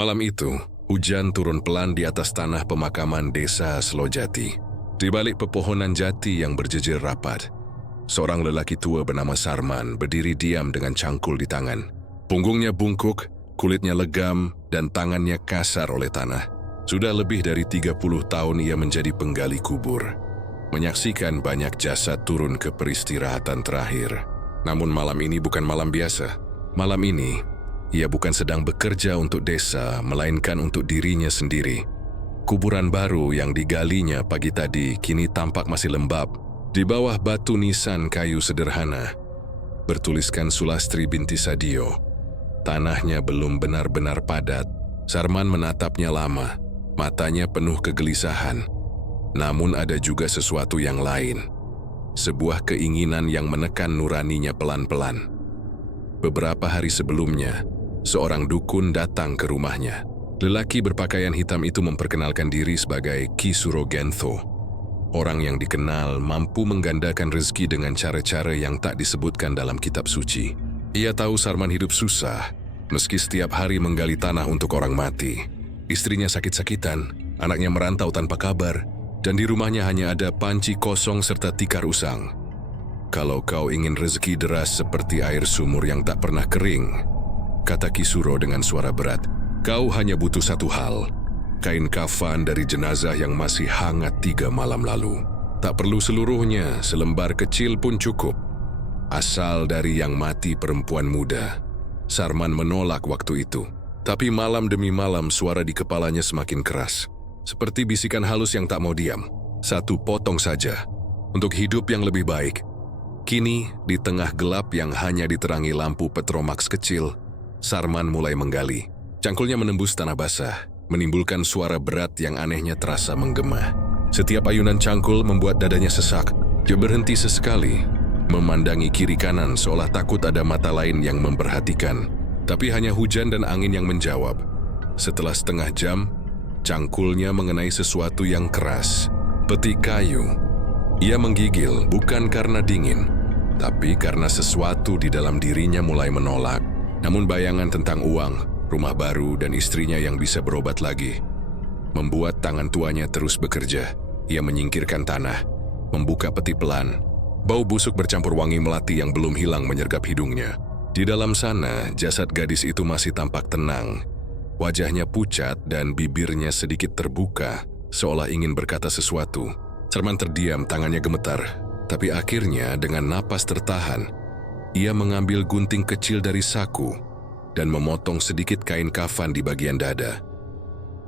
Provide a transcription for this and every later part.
Malam itu, hujan turun pelan di atas tanah pemakaman desa Selojati. Di balik pepohonan jati yang berjejer rapat, seorang lelaki tua bernama Sarman berdiri diam dengan cangkul di tangan. Punggungnya bungkuk, kulitnya legam, dan tangannya kasar oleh tanah. Sudah lebih dari 30 tahun ia menjadi penggali kubur, menyaksikan banyak jasad turun ke peristirahatan terakhir. Namun malam ini bukan malam biasa. Malam ini, ia bukan sedang bekerja untuk desa, melainkan untuk dirinya sendiri. Kuburan baru yang digalinya pagi tadi kini tampak masih lembab. Di bawah batu nisan kayu sederhana, bertuliskan Sulastri binti Sadio. Tanahnya belum benar-benar padat. Sarman menatapnya lama, matanya penuh kegelisahan. Namun ada juga sesuatu yang lain. Sebuah keinginan yang menekan nuraninya pelan-pelan. Beberapa hari sebelumnya, seorang dukun datang ke rumahnya. Lelaki berpakaian hitam itu memperkenalkan diri sebagai Ki Surogentho. Orang yang dikenal mampu menggandakan rezeki dengan cara-cara yang tak disebutkan dalam kitab suci. Ia tahu Sarman hidup susah, meski setiap hari menggali tanah untuk orang mati. Istrinya sakit-sakitan, anaknya merantau tanpa kabar, dan di rumahnya hanya ada panci kosong serta tikar usang. Kalau kau ingin rezeki deras seperti air sumur yang tak pernah kering, kata Ki Suro dengan suara berat, kau hanya butuh satu hal, kain kafan dari jenazah yang masih hangat 3 malam lalu. Tak perlu seluruhnya, selembar kecil pun cukup. Asal dari yang mati perempuan muda. Sarman menolak waktu itu. Tapi malam demi malam suara di kepalanya semakin keras. Seperti bisikan halus yang tak mau diam. Satu potong saja, untuk hidup yang lebih baik. Kini, di tengah gelap yang hanya diterangi lampu Petromax kecil, Sarman mulai menggali. Cangkulnya menembus tanah basah, menimbulkan suara berat yang anehnya terasa menggema. Setiap ayunan cangkul membuat dadanya sesak. Dia berhenti sesekali, memandangi kiri kanan seolah takut ada mata lain yang memperhatikan. Tapi hanya hujan dan angin yang menjawab. Setelah setengah jam, cangkulnya mengenai sesuatu yang keras, peti kayu. Ia menggigil bukan karena dingin, tapi karena sesuatu di dalam dirinya mulai menolak. Namun bayangan tentang uang, rumah baru, dan istrinya yang bisa berobat lagi membuat tangan tuanya terus bekerja. Ia menyingkirkan tanah, membuka peti pelan. Bau busuk bercampur wangi melati yang belum hilang menyergap hidungnya. Di dalam sana, jasad gadis itu masih tampak tenang. Wajahnya pucat dan bibirnya sedikit terbuka, seolah ingin berkata sesuatu. Sarman terdiam, tangannya gemetar. Tapi akhirnya dengan napas tertahan, ia mengambil gunting kecil dari saku dan memotong sedikit kain kafan di bagian dada.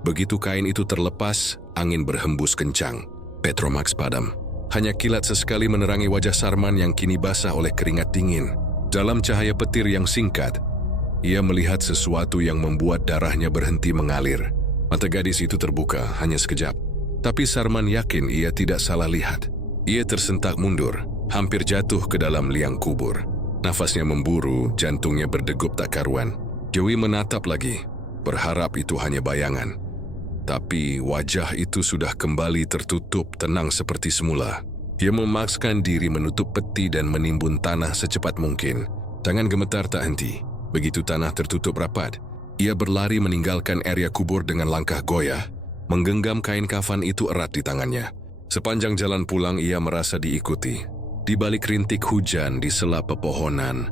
Begitu kain itu terlepas, angin berhembus kencang. Petromax padam. Hanya kilat sesekali menerangi wajah Sarman yang kini basah oleh keringat dingin. Dalam cahaya petir yang singkat, ia melihat sesuatu yang membuat darahnya berhenti mengalir. Mata gadis itu terbuka hanya sekejap. Tapi Sarman yakin ia tidak salah lihat. Ia tersentak mundur, hampir jatuh ke dalam liang kubur. Nafasnya memburu, jantungnya berdegup tak karuan. Joey menatap lagi, berharap itu hanya bayangan. Tapi wajah itu sudah kembali tertutup tenang seperti semula. Ia memaksakan diri menutup peti dan menimbun tanah secepat mungkin. Tangan gemetar tak henti. Begitu tanah tertutup rapat, ia berlari meninggalkan area kubur dengan langkah goyah, menggenggam kain kafan itu erat di tangannya. Sepanjang jalan pulang ia merasa diikuti. Di balik rintik hujan di sela pepohonan,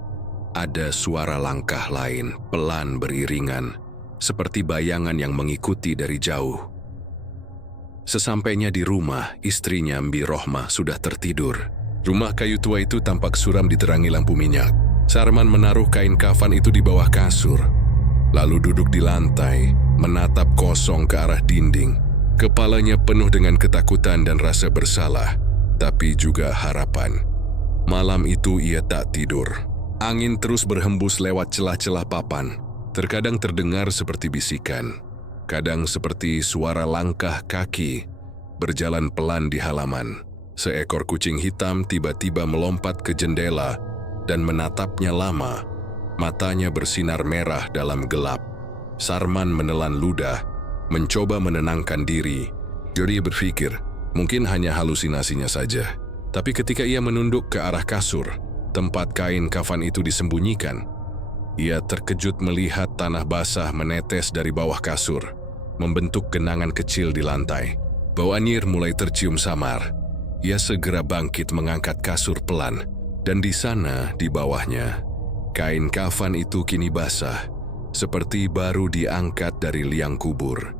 ada suara langkah lain, pelan beriringan, seperti bayangan yang mengikuti dari jauh. Sesampainya di rumah, istrinya Mbi Rohmah sudah tertidur. Rumah kayu tua itu tampak suram diterangi lampu minyak. Sarman menaruh kain kafan itu di bawah kasur, lalu duduk di lantai, menatap kosong ke arah dinding. Kepalanya penuh dengan ketakutan dan rasa bersalah, tapi juga harapan. Malam itu ia tak tidur. Angin terus berhembus lewat celah-celah papan. Terkadang terdengar seperti bisikan, kadang seperti suara langkah kaki berjalan pelan di halaman. Seekor kucing hitam tiba-tiba melompat ke jendela dan menatapnya lama. Matanya bersinar merah dalam gelap. Sarman menelan ludah, mencoba menenangkan diri. Jory berpikir, mungkin hanya halusinasinya saja. Tapi ketika ia menunduk ke arah kasur, tempat kain kafan itu disembunyikan, Ia terkejut melihat tanah basah menetes dari bawah kasur, membentuk genangan kecil di lantai. Bau anyir mulai tercium samar. Ia segera bangkit mengangkat kasur pelan, dan di sana, di bawahnya, kain kafan itu kini basah, seperti baru diangkat dari liang kubur.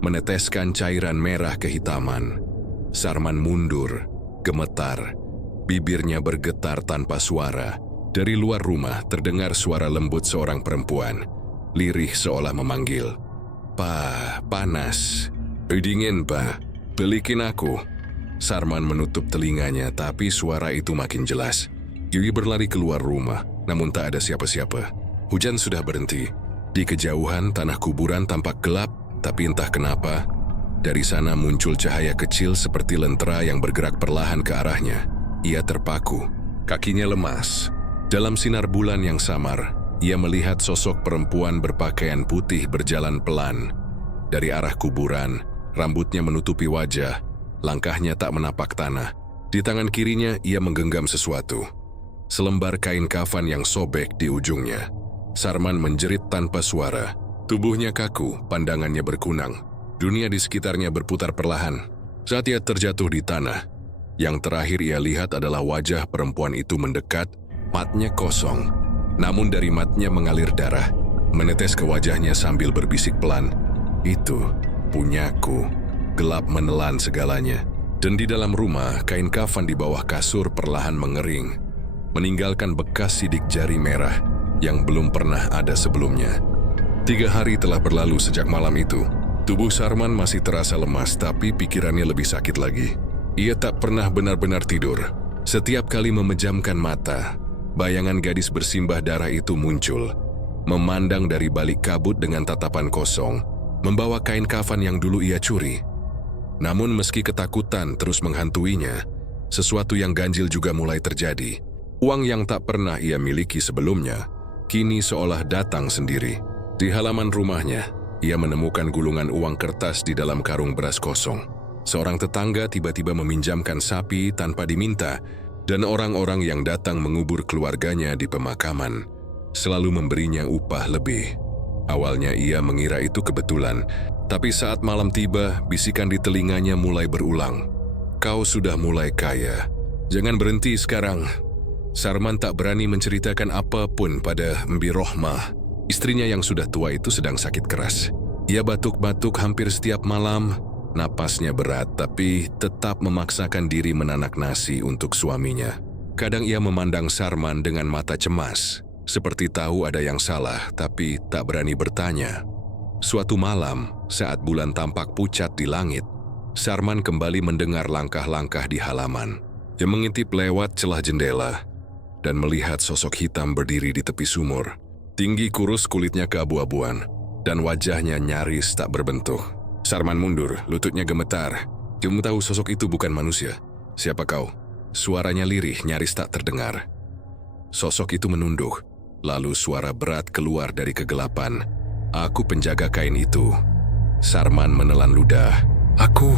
Meneteskan cairan merah kehitaman. Sarman mundur, gemetar. Bibirnya bergetar tanpa suara. Dari luar rumah terdengar suara lembut seorang perempuan. Lirih seolah memanggil. "Pa, panas. Dingin, pa. Belikin aku." Sarman menutup telinganya, tapi suara itu makin jelas. Yui berlari keluar rumah, namun tak ada siapa-siapa. Hujan sudah berhenti. Di kejauhan, tanah kuburan tampak gelap, tapi entah kenapa, dari sana muncul cahaya kecil seperti lentera yang bergerak perlahan ke arahnya. Ia terpaku, kakinya lemas. Dalam sinar bulan yang samar, ia melihat sosok perempuan berpakaian putih berjalan pelan. Dari arah kuburan, rambutnya menutupi wajah, langkahnya tak menapak tanah. Di tangan kirinya, ia menggenggam sesuatu. Selembar kain kafan yang sobek di ujungnya. Sarman menjerit tanpa suara. Tubuhnya kaku, pandangannya berkunang. Dunia di sekitarnya berputar perlahan. Saat ia terjatuh di tanah, yang terakhir ia lihat adalah wajah perempuan itu mendekat, matnya kosong. Namun dari matnya mengalir darah, menetes ke wajahnya sambil berbisik pelan, "Itu punyaku." Gelap menelan segalanya. Dan di dalam rumah, kain kafan di bawah kasur perlahan mengering, meninggalkan bekas sidik jari merah yang belum pernah ada sebelumnya. 3 hari telah berlalu sejak malam itu. Tubuh Sarman masih terasa lemas, tapi pikirannya lebih sakit lagi. Ia tak pernah benar-benar tidur. Setiap kali memejamkan mata, bayangan gadis bersimbah darah itu muncul, memandang dari balik kabut dengan tatapan kosong, membawa kain kafan yang dulu ia curi. Namun meski ketakutan terus menghantuinya, sesuatu yang ganjil juga mulai terjadi. Uang yang tak pernah ia miliki sebelumnya, kini seolah datang sendiri. Di halaman rumahnya, ia menemukan gulungan uang kertas di dalam karung beras kosong. Seorang tetangga tiba-tiba meminjamkan sapi tanpa diminta, dan orang-orang yang datang mengubur keluarganya di pemakaman selalu memberinya upah lebih. Awalnya ia mengira itu kebetulan, tapi saat malam tiba, bisikan di telinganya mulai berulang. "Kau sudah mulai kaya. Jangan berhenti sekarang." Sarman tak berani menceritakan apapun pada Mbi Rohmah. Istrinya yang sudah tua itu sedang sakit keras. Ia batuk-batuk hampir setiap malam. Napasnya berat, tapi tetap memaksakan diri menanak nasi untuk suaminya. Kadang ia memandang Sarman dengan mata cemas, seperti tahu ada yang salah, tapi tak berani bertanya. Suatu malam, saat bulan tampak pucat di langit, Sarman kembali mendengar langkah-langkah di halaman. Ia mengintip lewat celah jendela dan melihat sosok hitam berdiri di tepi sumur. Tinggi kurus, kulitnya keabu-abuan, dan wajahnya nyaris tak berbentuk. Sarman mundur, lututnya gemetar. Kamu tahu sosok itu bukan manusia. "Siapa kau?" Suaranya lirih, nyaris tak terdengar. Sosok itu menunduk, lalu suara berat keluar dari kegelapan. "Aku penjaga kain itu." Sarman menelan ludah. Aku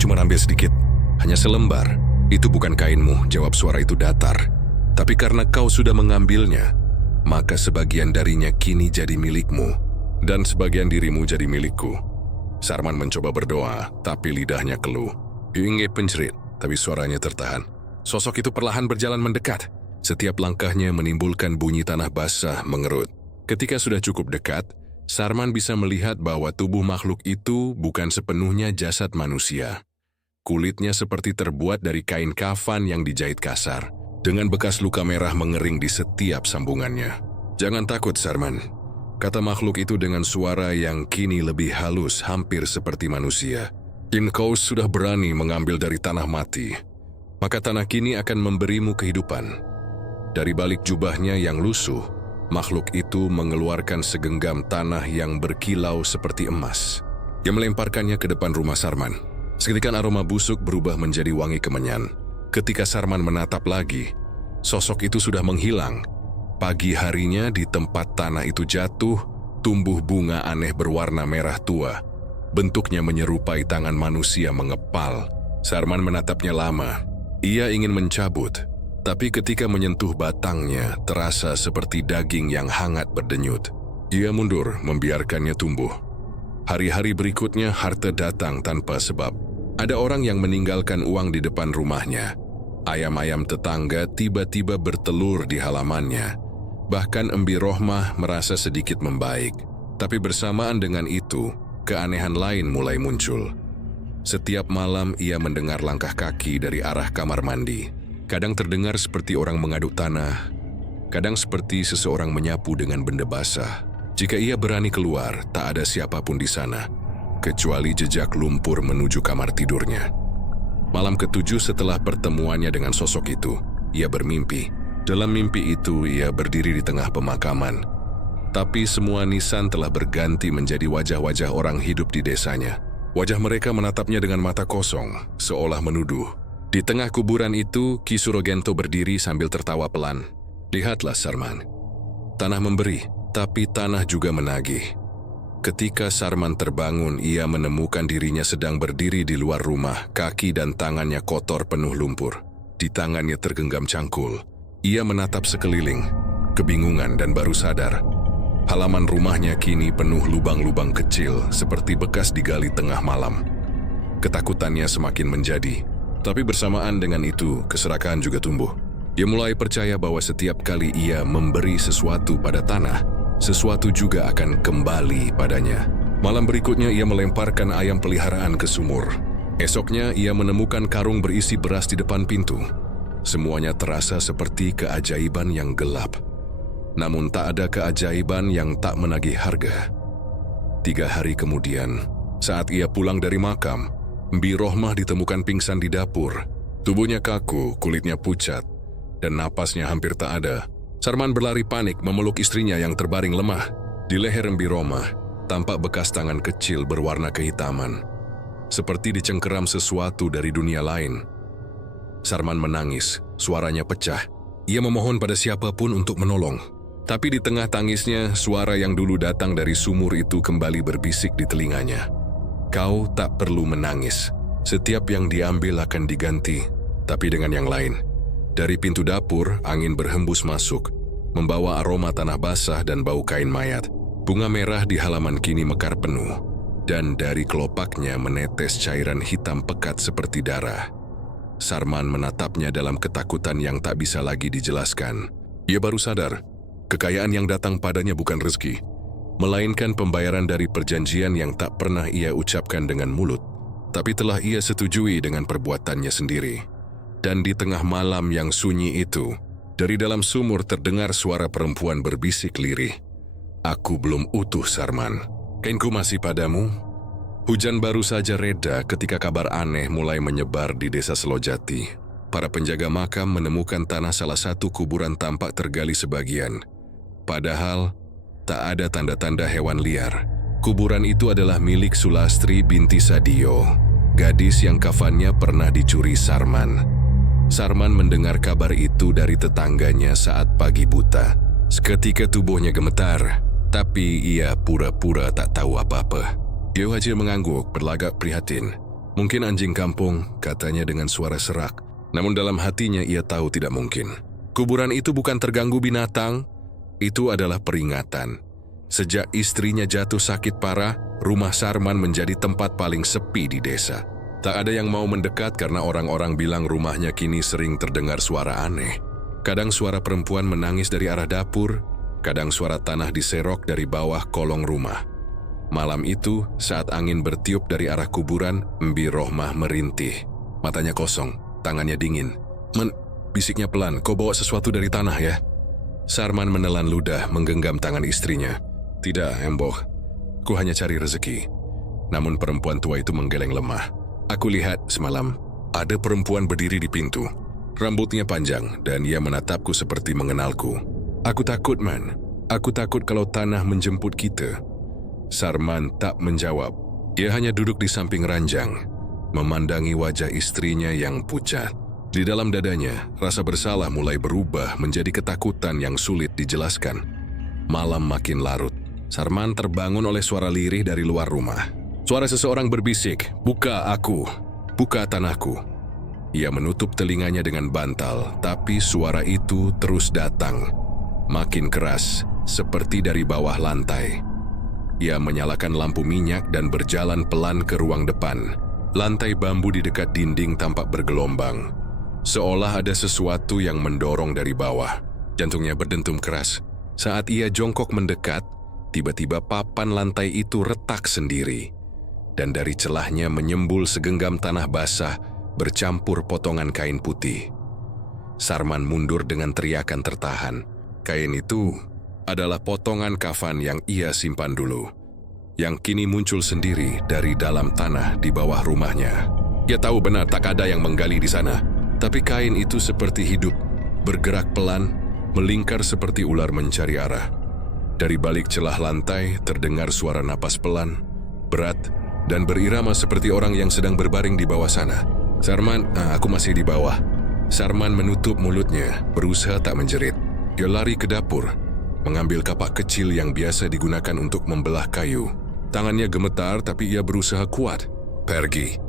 cuma ambil sedikit. Hanya selembar." "Itu bukan kainmu," jawab suara itu datar. "Tapi karena kau sudah mengambilnya, maka sebagian darinya kini jadi milikmu, dan sebagian dirimu jadi milikku." Sarman mencoba berdoa, tapi lidahnya keluh. Ingin penjerit, tapi suaranya tertahan. Sosok itu perlahan berjalan mendekat. Setiap langkahnya menimbulkan bunyi tanah basah mengerut. Ketika sudah cukup dekat, Sarman bisa melihat bahwa tubuh makhluk itu bukan sepenuhnya jasad manusia. Kulitnya seperti terbuat dari kain kafan yang dijahit kasar, dengan bekas luka merah mengering di setiap sambungannya. "Jangan takut, Sarman," kata makhluk itu dengan suara yang kini lebih halus, hampir seperti manusia. "Kau sudah berani mengambil dari tanah mati, maka tanah kini akan memberimu kehidupan." Dari balik jubahnya yang lusuh, makhluk itu mengeluarkan segenggam tanah yang berkilau seperti emas. Dia melemparkannya ke depan rumah Sarman. Seketika aroma busuk berubah menjadi wangi kemenyan. Ketika Sarman menatap lagi, sosok itu sudah menghilang. Pagi harinya di tempat tanah itu jatuh, tumbuh bunga aneh berwarna merah tua. Bentuknya menyerupai tangan manusia mengepal. Sarman menatapnya lama. Ia ingin mencabut, Tapi ketika menyentuh batangnya, terasa seperti daging yang hangat berdenyut. Ia mundur, membiarkannya tumbuh. Hari-hari berikutnya, harta datang tanpa sebab. Ada orang yang meninggalkan uang di depan rumahnya. Ayam-ayam tetangga tiba-tiba bertelur di halamannya. Bahkan Embi Rohmah merasa sedikit membaik. Tapi bersamaan dengan itu, keanehan lain mulai muncul. Setiap malam ia mendengar langkah kaki dari arah kamar mandi. Kadang terdengar seperti orang mengaduk tanah, kadang seperti seseorang menyapu dengan benda basah. Jika ia berani keluar, tak ada siapapun di sana, kecuali jejak lumpur menuju kamar tidurnya. Malam ketujuh setelah pertemuannya dengan sosok itu, ia bermimpi. Dalam mimpi itu, ia berdiri di tengah pemakaman. Tapi semua nisan telah berganti menjadi wajah-wajah orang hidup di desanya. Wajah mereka menatapnya dengan mata kosong, seolah menuduh. Di tengah kuburan itu, Ki Surogento berdiri sambil tertawa pelan. Lihatlah Sarman. Tanah memberi, tapi tanah juga menagih. Ketika Sarman terbangun, ia menemukan dirinya sedang berdiri di luar rumah, kaki dan tangannya kotor penuh lumpur. Di tangannya tergenggam cangkul. Ia menatap sekeliling, kebingungan dan baru sadar. Halaman rumahnya kini penuh lubang-lubang kecil, seperti bekas digali tengah malam. Ketakutannya semakin menjadi. Tapi bersamaan dengan itu, keserakahan juga tumbuh. Ia mulai percaya bahwa setiap kali ia memberi sesuatu pada tanah, sesuatu juga akan kembali padanya. Malam berikutnya ia melemparkan ayam peliharaan ke sumur. Esoknya ia menemukan karung berisi beras di depan pintu. Semuanya terasa seperti keajaiban yang gelap. Namun tak ada keajaiban yang tak menagih harga. 3 hari kemudian, saat ia pulang dari makam, Embi Rohmah ditemukan pingsan di dapur. Tubuhnya kaku, kulitnya pucat, dan napasnya hampir tak ada. Sarman berlari panik memeluk istrinya yang terbaring lemah. Di leher Embi Rohmah, tampak bekas tangan kecil berwarna kehitaman. Seperti dicengkeram sesuatu dari dunia lain. Sarman menangis, suaranya pecah. Ia memohon pada siapapun untuk menolong. Tapi di tengah tangisnya, suara yang dulu datang dari sumur itu kembali berbisik di telinganya. Kau tak perlu menangis. Setiap yang diambil akan diganti, tapi dengan yang lain. Dari pintu dapur, angin berhembus masuk, membawa aroma tanah basah dan bau kain mayat. Bunga merah di halaman kini mekar penuh, dan dari kelopaknya menetes cairan hitam pekat seperti darah. Sarman menatapnya dalam ketakutan yang tak bisa lagi dijelaskan. Ia baru sadar, kekayaan yang datang padanya bukan rezeki, melainkan pembayaran dari perjanjian yang tak pernah ia ucapkan dengan mulut, tapi telah ia setujui dengan perbuatannya sendiri. Dan di tengah malam yang sunyi itu, dari dalam sumur terdengar suara perempuan berbisik lirih. Aku belum utuh, Sarman. Kainku masih padamu? Hujan baru saja reda ketika kabar aneh mulai menyebar di desa Selojati. Para penjaga makam menemukan tanah salah satu kuburan tampak tergali sebagian. Padahal, tak ada tanda-tanda hewan liar. Kuburan itu adalah milik Sulastri binti Sadio, gadis yang kafannya pernah dicuri Sarman. Sarman mendengar kabar itu dari tetangganya saat pagi buta. Seketika tubuhnya gemetar, tapi ia pura-pura tak tahu apa-apa. Dia hanya mengangguk, berlagak prihatin. Mungkin anjing kampung, katanya dengan suara serak. Namun dalam hatinya ia tahu tidak mungkin. Kuburan itu bukan terganggu binatang, itu adalah peringatan. Sejak istrinya jatuh sakit parah, rumah Sarman menjadi tempat paling sepi di desa. Tak ada yang mau mendekat karena orang-orang bilang rumahnya kini sering terdengar suara aneh. Kadang suara perempuan menangis dari arah dapur, kadang suara tanah diserok dari bawah kolong rumah. Malam itu, saat angin bertiup dari arah kuburan, Embi Rohmah merintih. Matanya kosong, tangannya dingin. Bisiknya pelan, kau bawa sesuatu dari tanah ya? Sarman menelan ludah menggenggam tangan istrinya. Tidak, Emboh. Ku hanya cari rezeki. Namun perempuan tua itu menggeleng lemah. Aku lihat semalam, ada perempuan berdiri di pintu. Rambutnya panjang dan ia menatapku seperti mengenalku. Aku takut, Man. Aku takut kalau tanah menjemput kita. Sarman tak menjawab. Ia hanya duduk di samping ranjang, memandangi wajah istrinya yang pucat. Di dalam dadanya, rasa bersalah mulai berubah menjadi ketakutan yang sulit dijelaskan. Malam makin larut. Sarman terbangun oleh suara lirih dari luar rumah. Suara seseorang berbisik, "Buka aku, buka tanahku." Ia menutup telinganya dengan bantal, tapi suara itu terus datang. Makin keras, seperti dari bawah lantai. Ia menyalakan lampu minyak dan berjalan pelan ke ruang depan. Lantai bambu di dekat dinding tampak bergelombang. Seolah ada sesuatu yang mendorong dari bawah. Jantungnya berdentum keras. Saat ia jongkok mendekat, tiba-tiba papan lantai itu retak sendiri. Dan dari celahnya menyembul segenggam tanah basah bercampur potongan kain putih. Sarman mundur dengan teriakan tertahan. Kain itu adalah potongan kafan yang ia simpan dulu, yang kini muncul sendiri dari dalam tanah di bawah rumahnya. Ia tahu benar tak ada yang menggali di sana, tapi kain itu seperti hidup, bergerak pelan, melingkar seperti ular mencari arah. Dari balik celah lantai terdengar suara napas pelan, berat, dan berirama seperti orang yang sedang berbaring di bawah sana. Sarman, aku masih di bawah. Sarman menutup mulutnya, berusaha tak menjerit. Dia lari ke dapur, mengambil kapak kecil yang biasa digunakan untuk membelah kayu. Tangannya gemetar tapi ia berusaha kuat. Pergi,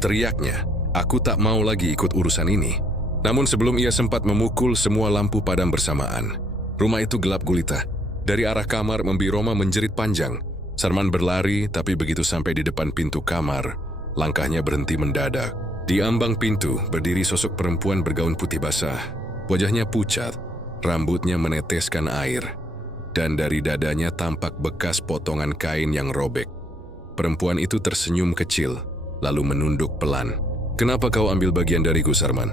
teriaknya. Aku tak mau lagi ikut urusan ini. Namun sebelum ia sempat memukul, semua lampu padam bersamaan. Rumah itu gelap gulita. Dari arah kamar membiroma menjerit panjang. Sarman berlari, tapi begitu sampai di depan pintu kamar, langkahnya berhenti mendadak. Di ambang pintu berdiri sosok perempuan bergaun putih basah. Wajahnya pucat, rambutnya meneteskan air, dan dari dadanya tampak bekas potongan kain yang robek. Perempuan itu tersenyum kecil, lalu menunduk pelan. Kenapa kau ambil bagian dariku, Sarman?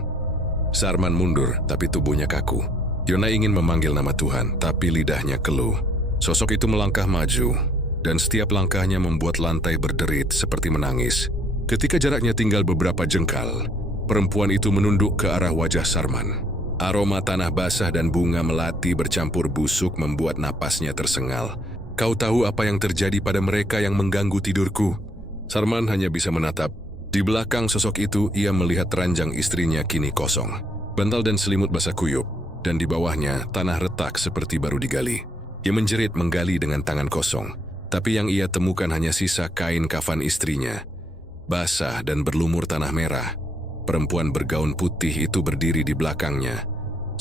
Sarman mundur, tapi tubuhnya kaku. Yona ingin memanggil nama Tuhan, tapi lidahnya keluh. Sosok itu melangkah maju, dan setiap langkahnya membuat lantai berderit seperti menangis. Ketika jaraknya tinggal beberapa jengkal, perempuan itu menunduk ke arah wajah Sarman. Aroma tanah basah dan bunga melati bercampur busuk membuat napasnya tersengal. Kau tahu apa yang terjadi pada mereka yang mengganggu tidurku? Sarman hanya bisa menatap. Di belakang sosok itu, ia melihat ranjang istrinya kini kosong. Bantal dan selimut basah kuyup, dan di bawahnya tanah retak seperti baru digali. Ia menjerit menggali dengan tangan kosong, tapi yang ia temukan hanya sisa kain kafan istrinya. Basah dan berlumur tanah merah. Perempuan bergaun putih itu berdiri di belakangnya.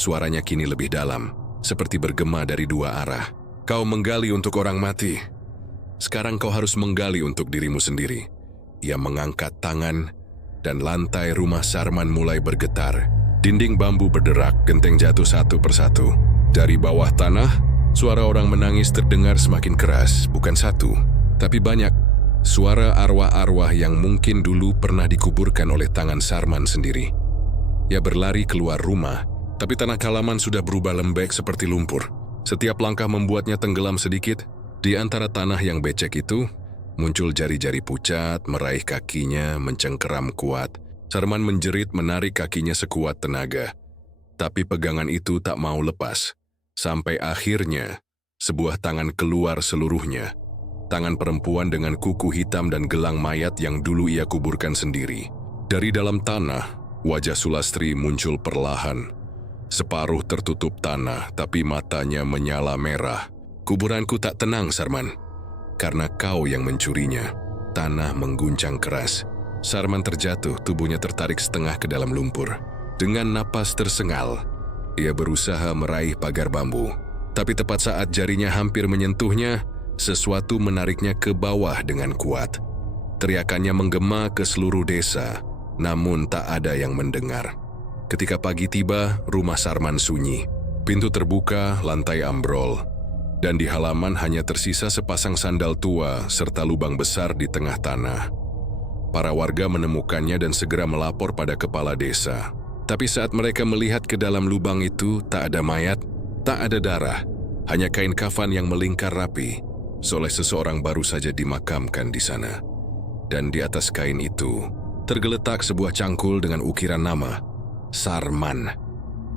Suaranya kini lebih dalam, seperti bergema dari dua arah. Kau menggali untuk orang mati. Sekarang kau harus menggali untuk dirimu sendiri. Ia mengangkat tangan, dan lantai rumah Sarman mulai bergetar. Dinding bambu berderak, genteng jatuh satu persatu. Dari bawah tanah, suara orang menangis terdengar semakin keras, bukan satu, tapi banyak. Suara arwah-arwah yang mungkin dulu pernah dikuburkan oleh tangan Sarman sendiri. Ia berlari keluar rumah, tapi tanah halaman sudah berubah lembek seperti lumpur. Setiap langkah membuatnya tenggelam sedikit. Di antara tanah yang becek itu, muncul jari-jari pucat, meraih kakinya, mencengkeram kuat. Sarman menjerit menarik kakinya sekuat tenaga. Tapi pegangan itu tak mau lepas. Sampai akhirnya, sebuah tangan keluar seluruhnya. Tangan perempuan dengan kuku hitam dan gelang mayat yang dulu ia kuburkan sendiri. Dari dalam tanah, wajah Sulastri muncul perlahan. Separuh tertutup tanah, tapi matanya menyala merah. Kuburanku tak tenang, Sarman. Karena kau yang mencurinya. Tanah mengguncang keras. Sarman terjatuh, tubuhnya tertarik setengah ke dalam lumpur. Dengan napas tersengal, ia berusaha meraih pagar bambu. Tapi tepat saat jarinya hampir menyentuhnya, sesuatu menariknya ke bawah dengan kuat. Teriakannya menggema ke seluruh desa, namun tak ada yang mendengar. Ketika pagi tiba, rumah Sarman sunyi. Pintu terbuka, lantai ambrol, dan di halaman hanya tersisa sepasang sandal tua serta lubang besar di tengah tanah. Para warga menemukannya dan segera melapor pada kepala desa. Tapi saat mereka melihat ke dalam lubang itu, tak ada mayat, tak ada darah, hanya kain kafan yang melingkar rapi, seolah seseorang baru saja dimakamkan di sana. Dan di atas kain itu, tergeletak sebuah cangkul dengan ukiran nama, Sarman.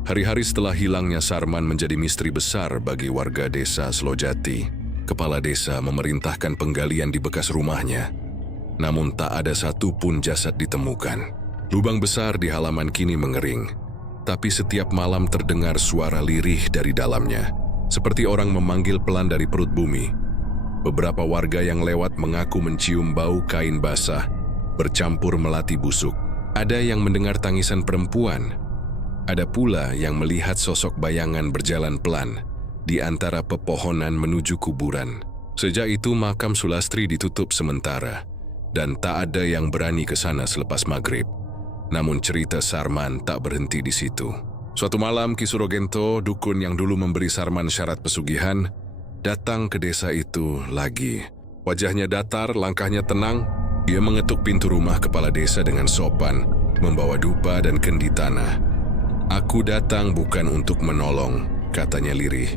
Hari-hari setelah hilangnya Sarman menjadi misteri besar bagi warga desa Slojati. Kepala desa memerintahkan penggalian di bekas rumahnya. Namun tak ada satupun jasad ditemukan. Lubang besar di halaman kini mengering. Tapi setiap malam terdengar suara lirih dari dalamnya, seperti orang memanggil pelan dari perut bumi. Beberapa warga yang lewat mengaku mencium bau kain basah, bercampur melati busuk. Ada yang mendengar tangisan perempuan. Ada pula yang melihat sosok bayangan berjalan pelan di antara pepohonan menuju kuburan. Sejak itu makam Sulastri ditutup sementara dan tak ada yang berani ke sana selepas maghrib. Namun cerita Sarman tak berhenti di situ. Suatu malam Ki Surogento, dukun yang dulu memberi Sarman syarat pesugihan, datang ke desa itu lagi. Wajahnya datar, langkahnya tenang. Dia mengetuk pintu rumah kepala desa dengan sopan, membawa dupa dan kendi tanah. "Aku datang bukan untuk menolong," katanya lirih,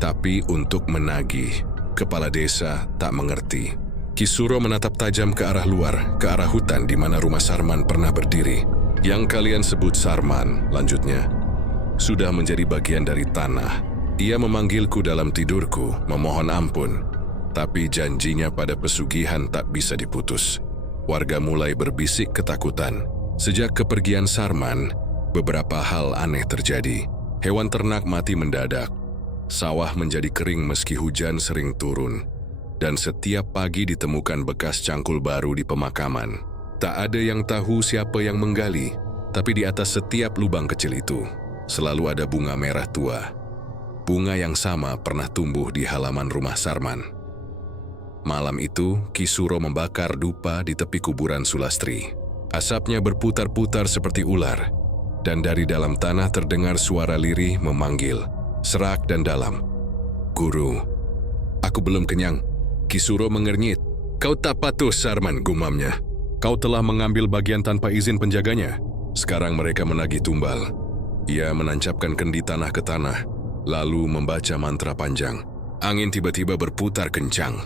"tapi untuk menagih." Kepala desa tak mengerti. Ki Suro menatap tajam ke arah luar, ke arah hutan di mana rumah Sarman pernah berdiri. "Yang kalian sebut Sarman," lanjutnya, "sudah menjadi bagian dari tanah. Ia memanggilku dalam tidurku, memohon ampun. Tapi janjinya pada pesugihan tak bisa diputus." Warga mulai berbisik ketakutan. Sejak kepergian Sarman, beberapa hal aneh terjadi. Hewan ternak mati mendadak. Sawah menjadi kering meski hujan sering turun. Dan setiap pagi ditemukan bekas cangkul baru di pemakaman. Tak ada yang tahu siapa yang menggali, tapi di atas setiap lubang kecil itu selalu ada bunga merah tua. Bunga yang sama pernah tumbuh di halaman rumah Sarman. Malam itu, Ki Suro membakar dupa di tepi kuburan Sulastri. Asapnya berputar-putar seperti ular, dan dari dalam tanah terdengar suara lirih memanggil, serak dan dalam. "Guru, aku belum kenyang." Ki Suro mengernyit. "Kau tak patuh, Sarman," gumamnya. "Kau telah mengambil bagian tanpa izin penjaganya. Sekarang mereka menagih tumbal." Ia menancapkan kendi tanah ke tanah, lalu membaca mantra panjang. Angin tiba-tiba berputar kencang,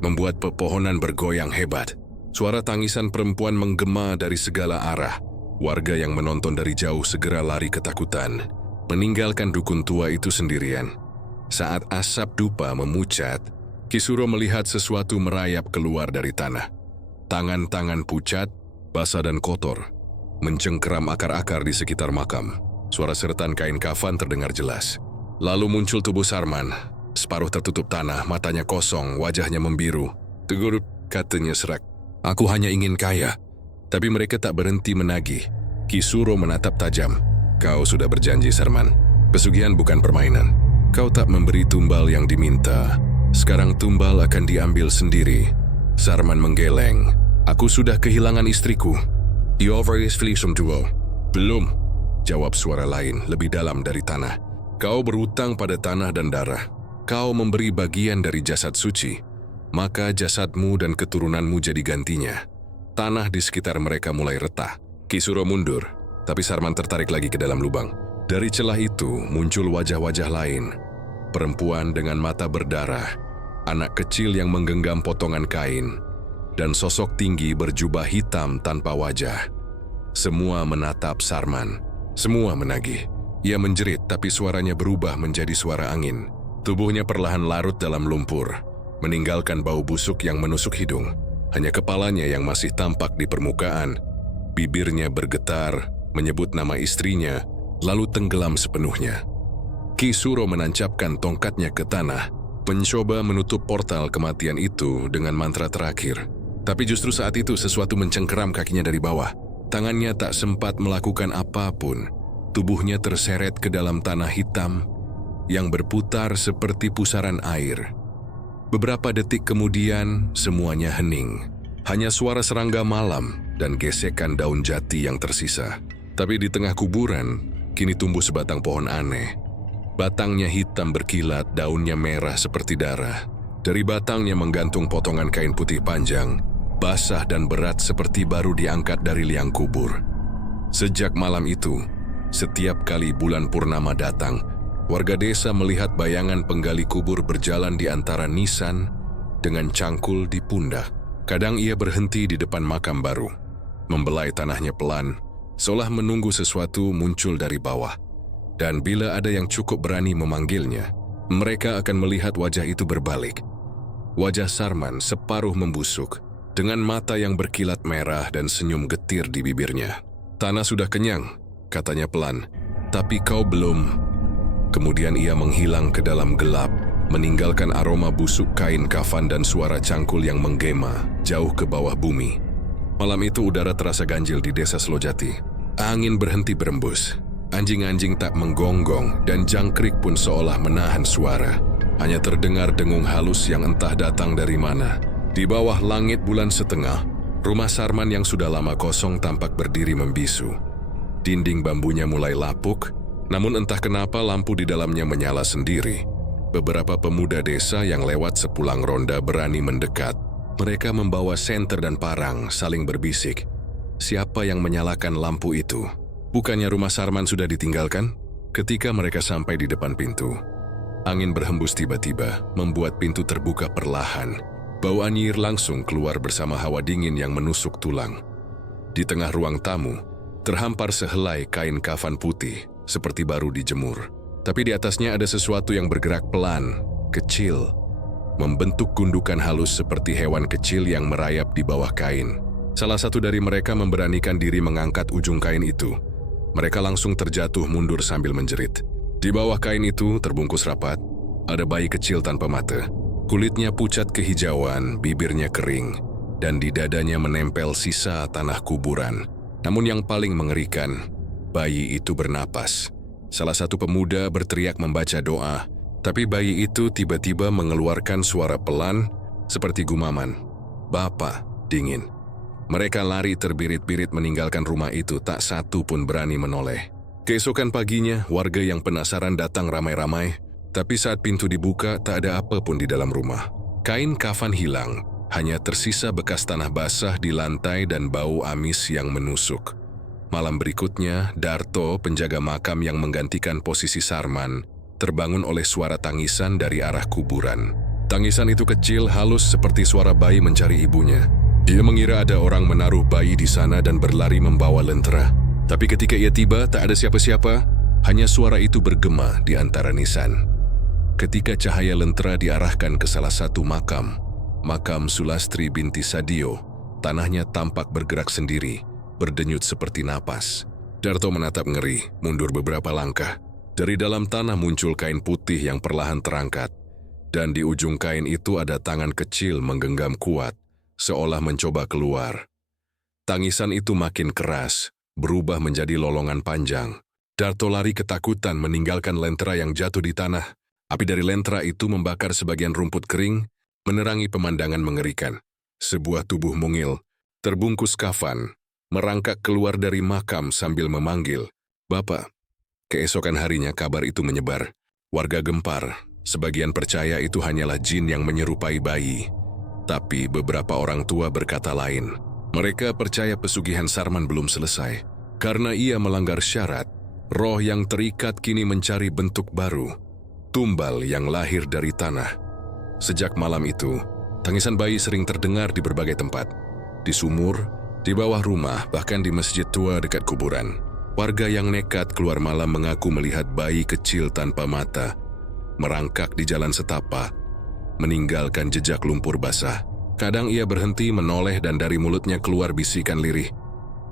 membuat pepohonan bergoyang hebat. Suara tangisan perempuan menggema dari segala arah. Warga yang menonton dari jauh segera lari ketakutan, meninggalkan dukun tua itu sendirian. Saat asap dupa memucat, Ki Suro melihat sesuatu merayap keluar dari tanah. Tangan-tangan pucat, basah dan kotor, mencengkeram akar-akar di sekitar makam. Suara seretan kain kafan terdengar jelas. Lalu muncul tubuh Sarman. Separuh tertutup tanah, matanya kosong, wajahnya membiru. "Tegur," katanya serak. "Aku hanya ingin kaya." Tapi mereka tak berhenti menagih. Ki Suro menatap tajam. "Kau sudah berjanji, Sarman. Pesugihan bukan permainan. Kau tak memberi tumbal yang diminta. Sekarang tumbal akan diambil sendiri." Sarman menggeleng. "Aku sudah kehilangan istriku." "Belum," jawab suara lain lebih dalam dari tanah. "Kau berutang pada tanah dan darah. Kau memberi bagian dari jasad suci, maka jasadmu dan keturunanmu jadi gantinya." Tanah di sekitar mereka mulai retak. Ki Suro mundur, tapi Sarman tertarik lagi ke dalam lubang. Dari celah itu muncul wajah-wajah lain. Perempuan dengan mata berdarah, anak kecil yang menggenggam potongan kain, dan sosok tinggi berjubah hitam tanpa wajah. Semua menatap Sarman. Semua menagih. Ia menjerit, tapi suaranya berubah menjadi suara angin. Tubuhnya perlahan larut dalam lumpur, meninggalkan bau busuk yang menusuk hidung. Hanya kepalanya yang masih tampak di permukaan. Bibirnya bergetar, menyebut nama istrinya, lalu tenggelam sepenuhnya. Ki Suro menancapkan tongkatnya ke tanah, mencoba menutup portal kematian itu dengan mantra terakhir. Tapi justru saat itu sesuatu mencengkeram kakinya dari bawah. Tangannya tak sempat melakukan apapun. Tubuhnya terseret ke dalam tanah hitam yang berputar seperti pusaran air. Beberapa detik kemudian, semuanya hening. Hanya suara serangga malam dan gesekan daun jati yang tersisa. Tapi di tengah kuburan, kini tumbuh sebatang pohon aneh. Batangnya hitam berkilat, daunnya merah seperti darah. Dari batangnya menggantung potongan kain putih panjang, basah dan berat seperti baru diangkat dari liang kubur. Sejak malam itu, setiap kali bulan purnama datang, warga desa melihat bayangan penggali kubur berjalan di antara nisan dengan cangkul di pundak. Kadang ia berhenti di depan makam baru, membelai tanahnya pelan, seolah menunggu sesuatu muncul dari bawah. Dan bila ada yang cukup berani memanggilnya, mereka akan melihat wajah itu berbalik. Wajah Sarman separuh membusuk, dengan mata yang berkilat merah dan senyum getir di bibirnya. "Tanah sudah kenyang," katanya pelan, "tapi kau belum." Kemudian ia menghilang ke dalam gelap, meninggalkan aroma busuk kain kafan dan suara cangkul yang menggema jauh ke bawah bumi. Malam itu udara terasa ganjil di desa Selojati. Angin berhenti berembus. Anjing-anjing tak menggonggong dan jangkrik pun seolah menahan suara. Hanya terdengar dengung halus yang entah datang dari mana. Di bawah langit bulan setengah, rumah Sarman yang sudah lama kosong tampak berdiri membisu. Dinding bambunya mulai lapuk, namun entah kenapa lampu di dalamnya menyala sendiri. Beberapa pemuda desa yang lewat sepulang ronda berani mendekat. Mereka membawa senter dan parang, saling berbisik. Siapa yang menyalakan lampu itu? Bukannya rumah Sarman sudah ditinggalkan? Ketika mereka sampai di depan pintu, angin berhembus tiba-tiba, membuat pintu terbuka perlahan. Bau anyir langsung keluar bersama hawa dingin yang menusuk tulang. Di tengah ruang tamu, terhampar sehelai kain kafan putih, seperti baru dijemur. Tapi di atasnya ada sesuatu yang bergerak pelan, kecil, membentuk gundukan halus seperti hewan kecil yang merayap di bawah kain. Salah satu dari mereka memberanikan diri mengangkat ujung kain itu. Mereka langsung terjatuh mundur sambil menjerit. Di bawah kain itu terbungkus rapat, ada bayi kecil tanpa mata. Kulitnya pucat kehijauan, bibirnya kering, dan di dadanya menempel sisa tanah kuburan. Namun yang paling mengerikan, bayi itu bernapas. Salah satu pemuda berteriak membaca doa, tapi bayi itu tiba-tiba mengeluarkan suara pelan seperti gumaman. "Bapak, dingin." Mereka lari terbirit-birit meninggalkan rumah itu, tak satu pun berani menoleh. Keesokan paginya, warga yang penasaran datang ramai-ramai, tapi saat pintu dibuka tak ada apa pun di dalam rumah. Kain kafan hilang, hanya tersisa bekas tanah basah di lantai dan bau amis yang menusuk. Malam berikutnya, Darto, penjaga makam yang menggantikan posisi Sarman, terbangun oleh suara tangisan dari arah kuburan. Tangisan itu kecil, halus seperti suara bayi mencari ibunya. Dia mengira ada orang menaruh bayi di sana dan berlari membawa lentera. Tapi ketika ia tiba, tak ada siapa-siapa, hanya suara itu bergema di antara nisan. Ketika cahaya lentera diarahkan ke salah satu makam, makam Sulastri binti Sadio, tanahnya tampak bergerak sendiri, berdenyut seperti napas. Darto menatap ngeri, mundur beberapa langkah. Dari dalam tanah muncul kain putih yang perlahan terangkat, dan di ujung kain itu ada tangan kecil menggenggam kuat, seolah mencoba keluar. Tangisan itu makin keras, berubah menjadi lolongan panjang. Darto lari ketakutan meninggalkan lentera yang jatuh di tanah. Api dari lentera itu membakar sebagian rumput kering, menerangi pemandangan mengerikan. Sebuah tubuh mungil, terbungkus kafan, merangkak keluar dari makam sambil memanggil, "Bapak." Keesokan harinya kabar itu menyebar. Warga gempar, sebagian percaya itu hanyalah jin yang menyerupai bayi. Tapi beberapa orang tua berkata lain. Mereka percaya pesugihan Sarman belum selesai. Karena ia melanggar syarat, roh yang terikat kini mencari bentuk baru. Tumbal yang lahir dari tanah. Sejak malam itu, tangisan bayi sering terdengar di berbagai tempat. Di sumur, di bawah rumah, bahkan di masjid tua dekat kuburan. Warga yang nekat keluar malam mengaku melihat bayi kecil tanpa mata, merangkak di jalan setapak, meninggalkan jejak lumpur basah. Kadang ia berhenti menoleh dan dari mulutnya keluar bisikan lirih.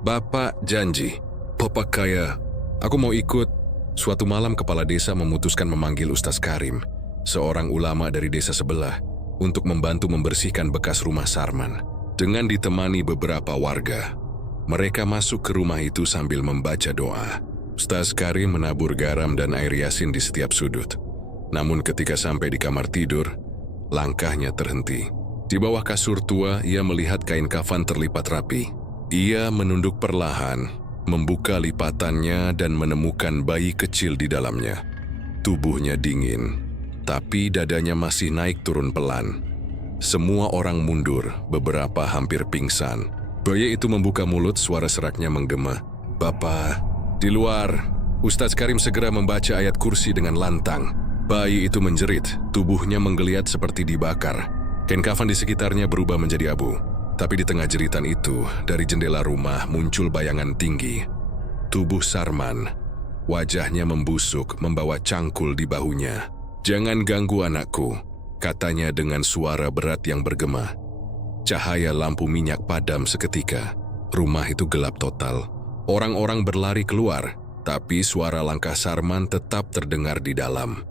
"Bapak janji, Bapak kaya, aku mau ikut." Suatu malam kepala desa memutuskan memanggil Ustaz Karim, seorang ulama dari desa sebelah, untuk membantu membersihkan bekas rumah Sarman. Dengan ditemani beberapa warga, mereka masuk ke rumah itu sambil membaca doa. Ustaz Karim menabur garam dan air yasin di setiap sudut. Namun ketika sampai di kamar tidur, langkahnya terhenti. Di bawah kasur tua, ia melihat kain kafan terlipat rapi. Ia menunduk perlahan, membuka lipatannya dan menemukan bayi kecil di dalamnya. Tubuhnya dingin, tapi dadanya masih naik turun pelan. Semua orang mundur, beberapa hampir pingsan. Bayi itu membuka mulut, suara seraknya menggema. "Bapak, di luar." Ustaz Karim segera membaca ayat kursi dengan lantang. Bayi itu menjerit, tubuhnya menggeliat seperti dibakar. Kain kafan di sekitarnya berubah menjadi abu. Tapi di tengah jeritan itu, dari jendela rumah muncul bayangan tinggi. Tubuh Sarman, wajahnya membusuk, membawa cangkul di bahunya. "Jangan ganggu anakku," katanya dengan suara berat yang bergema. Cahaya lampu minyak padam seketika. Rumah itu gelap total. Orang-orang berlari keluar, tapi suara langkah Sarman tetap terdengar di dalam.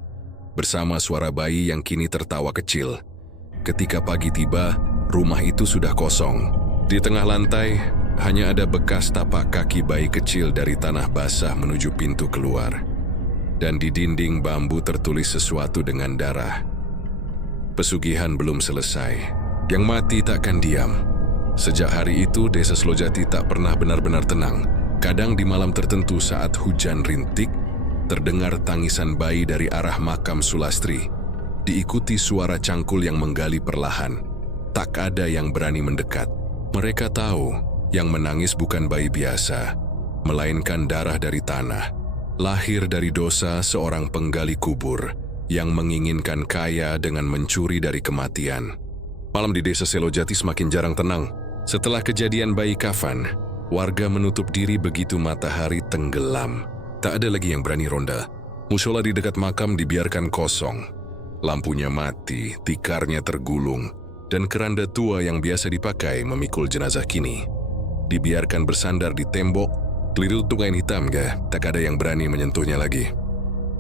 Bersama suara bayi yang kini tertawa kecil. Ketika pagi tiba, rumah itu sudah kosong. Di tengah lantai, hanya ada bekas tapak kaki bayi kecil dari tanah basah menuju pintu keluar. Dan di dinding bambu tertulis sesuatu dengan darah. Pesugihan belum selesai. Yang mati takkan diam. Sejak hari itu, desa Selojati tak pernah benar-benar tenang. Kadang di malam tertentu saat hujan rintik, terdengar tangisan bayi dari arah makam Sulastri. Diikuti suara cangkul yang menggali perlahan. Tak ada yang berani mendekat. Mereka tahu yang menangis bukan bayi biasa, melainkan darah dari tanah. Lahir dari dosa seorang penggali kubur yang menginginkan kaya dengan mencuri dari kematian. Malam di desa Selojati semakin jarang tenang. Setelah kejadian bayi kafan, warga menutup diri begitu matahari tenggelam. Tak ada lagi yang berani ronda. Mushola di dekat makam dibiarkan kosong. Lampunya mati, tikarnya tergulung, dan keranda tua yang biasa dipakai memikul jenazah kini dibiarkan bersandar di tembok, ditutup kain hitam tak ada yang berani menyentuhnya lagi.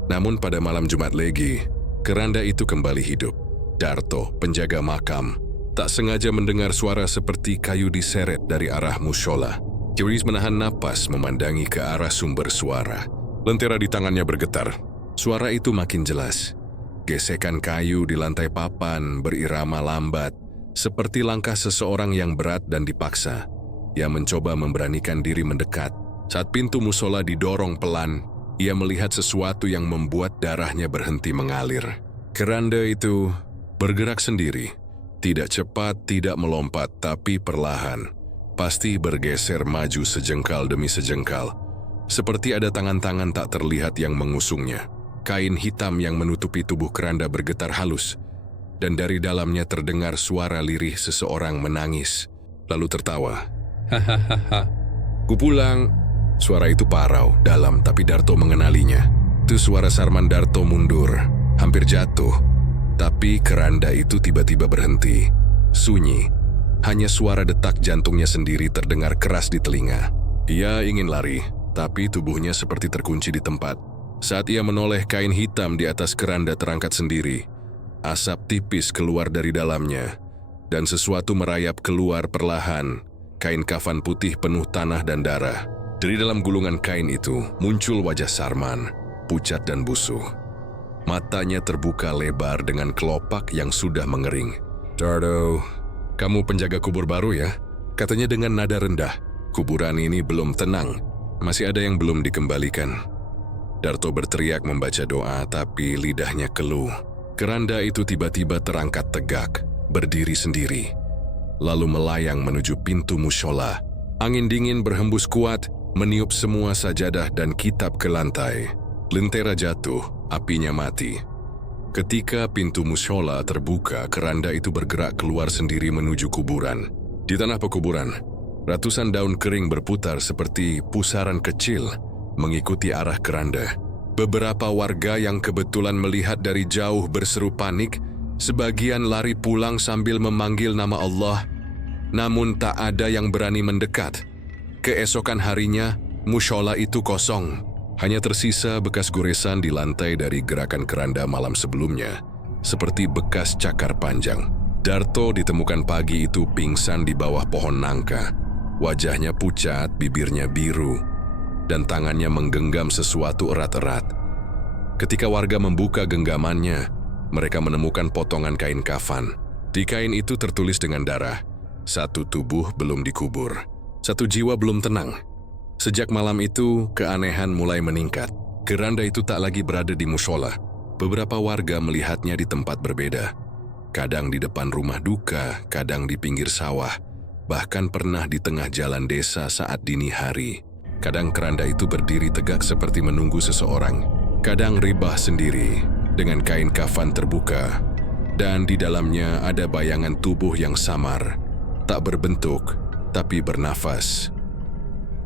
Namun pada malam Jumat Legi, keranda itu kembali hidup. Darto, penjaga makam, tak sengaja mendengar suara seperti kayu diseret dari arah mushola. Kiwis menahan napas memandangi ke arah sumber suara. Lentera di tangannya bergetar. Suara itu makin jelas. Gesekan kayu di lantai papan berirama lambat, seperti langkah seseorang yang berat dan dipaksa. Ia mencoba memberanikan diri mendekat. Saat pintu musola didorong pelan, ia melihat sesuatu yang membuat darahnya berhenti mengalir. Keranda itu bergerak sendiri. Tidak cepat, tidak melompat, tapi perlahan. Pasti bergeser maju sejengkal demi sejengkal. Seperti ada tangan-tangan tak terlihat yang mengusungnya. Kain hitam yang menutupi tubuh keranda bergetar halus. Dan dari dalamnya terdengar suara lirih seseorang menangis, lalu tertawa. Hahaha, kupulang. Suara itu parau, dalam, tapi Darto mengenalinya. Itu suara Sarman. Darto mundur, hampir jatuh. Tapi keranda itu tiba-tiba berhenti. Sunyi. Hanya suara detak jantungnya sendiri terdengar keras di telinga. Ia ingin lari, tapi tubuhnya seperti terkunci di tempat. Saat ia menoleh, kain hitam di atas keranda terangkat sendiri. Asap tipis keluar dari dalamnya, dan sesuatu merayap keluar perlahan. Kain kafan putih penuh tanah dan darah. Dari dalam gulungan kain itu muncul wajah Sarman, pucat dan busuk. Matanya terbuka lebar dengan kelopak yang sudah mengering. Darto, kamu penjaga kubur baru ya? Katanya dengan nada rendah. Kuburan ini belum tenang, masih ada yang belum dikembalikan. Darto berteriak membaca doa, tapi lidahnya keluh. Keranda itu tiba-tiba terangkat tegak, berdiri sendiri. Lalu melayang menuju pintu mushola. Angin dingin berhembus kuat, meniup semua sajadah dan kitab ke lantai. Lentera jatuh, apinya mati. Ketika pintu mushola terbuka, keranda itu bergerak keluar sendiri menuju kuburan. Di tanah pekuburan, ratusan daun kering berputar seperti pusaran kecil mengikuti arah keranda. Beberapa warga yang kebetulan melihat dari jauh berseru panik. Sebagian lari pulang sambil memanggil nama Allah, namun tak ada yang berani mendekat. Keesokan harinya, mushola itu kosong. Hanya tersisa bekas goresan di lantai dari gerakan keranda malam sebelumnya, seperti bekas cakar panjang. Darto ditemukan pagi itu pingsan di bawah pohon nangka. Wajahnya pucat, bibirnya biru, dan tangannya menggenggam sesuatu erat-erat. Ketika warga membuka genggamannya, mereka menemukan potongan kain kafan. Di kain itu tertulis dengan darah, satu tubuh belum dikubur, satu jiwa belum tenang. Sejak malam itu, keanehan mulai meningkat. Keranda itu tak lagi berada di mushola. Beberapa warga melihatnya di tempat berbeda. Kadang di depan rumah duka, kadang di pinggir sawah. Bahkan pernah di tengah jalan desa saat dini hari. Kadang keranda itu berdiri tegak seperti menunggu seseorang. Kadang ribah sendiri, dengan kain kafan terbuka, dan di dalamnya ada bayangan tubuh yang samar, tak berbentuk, tapi bernafas.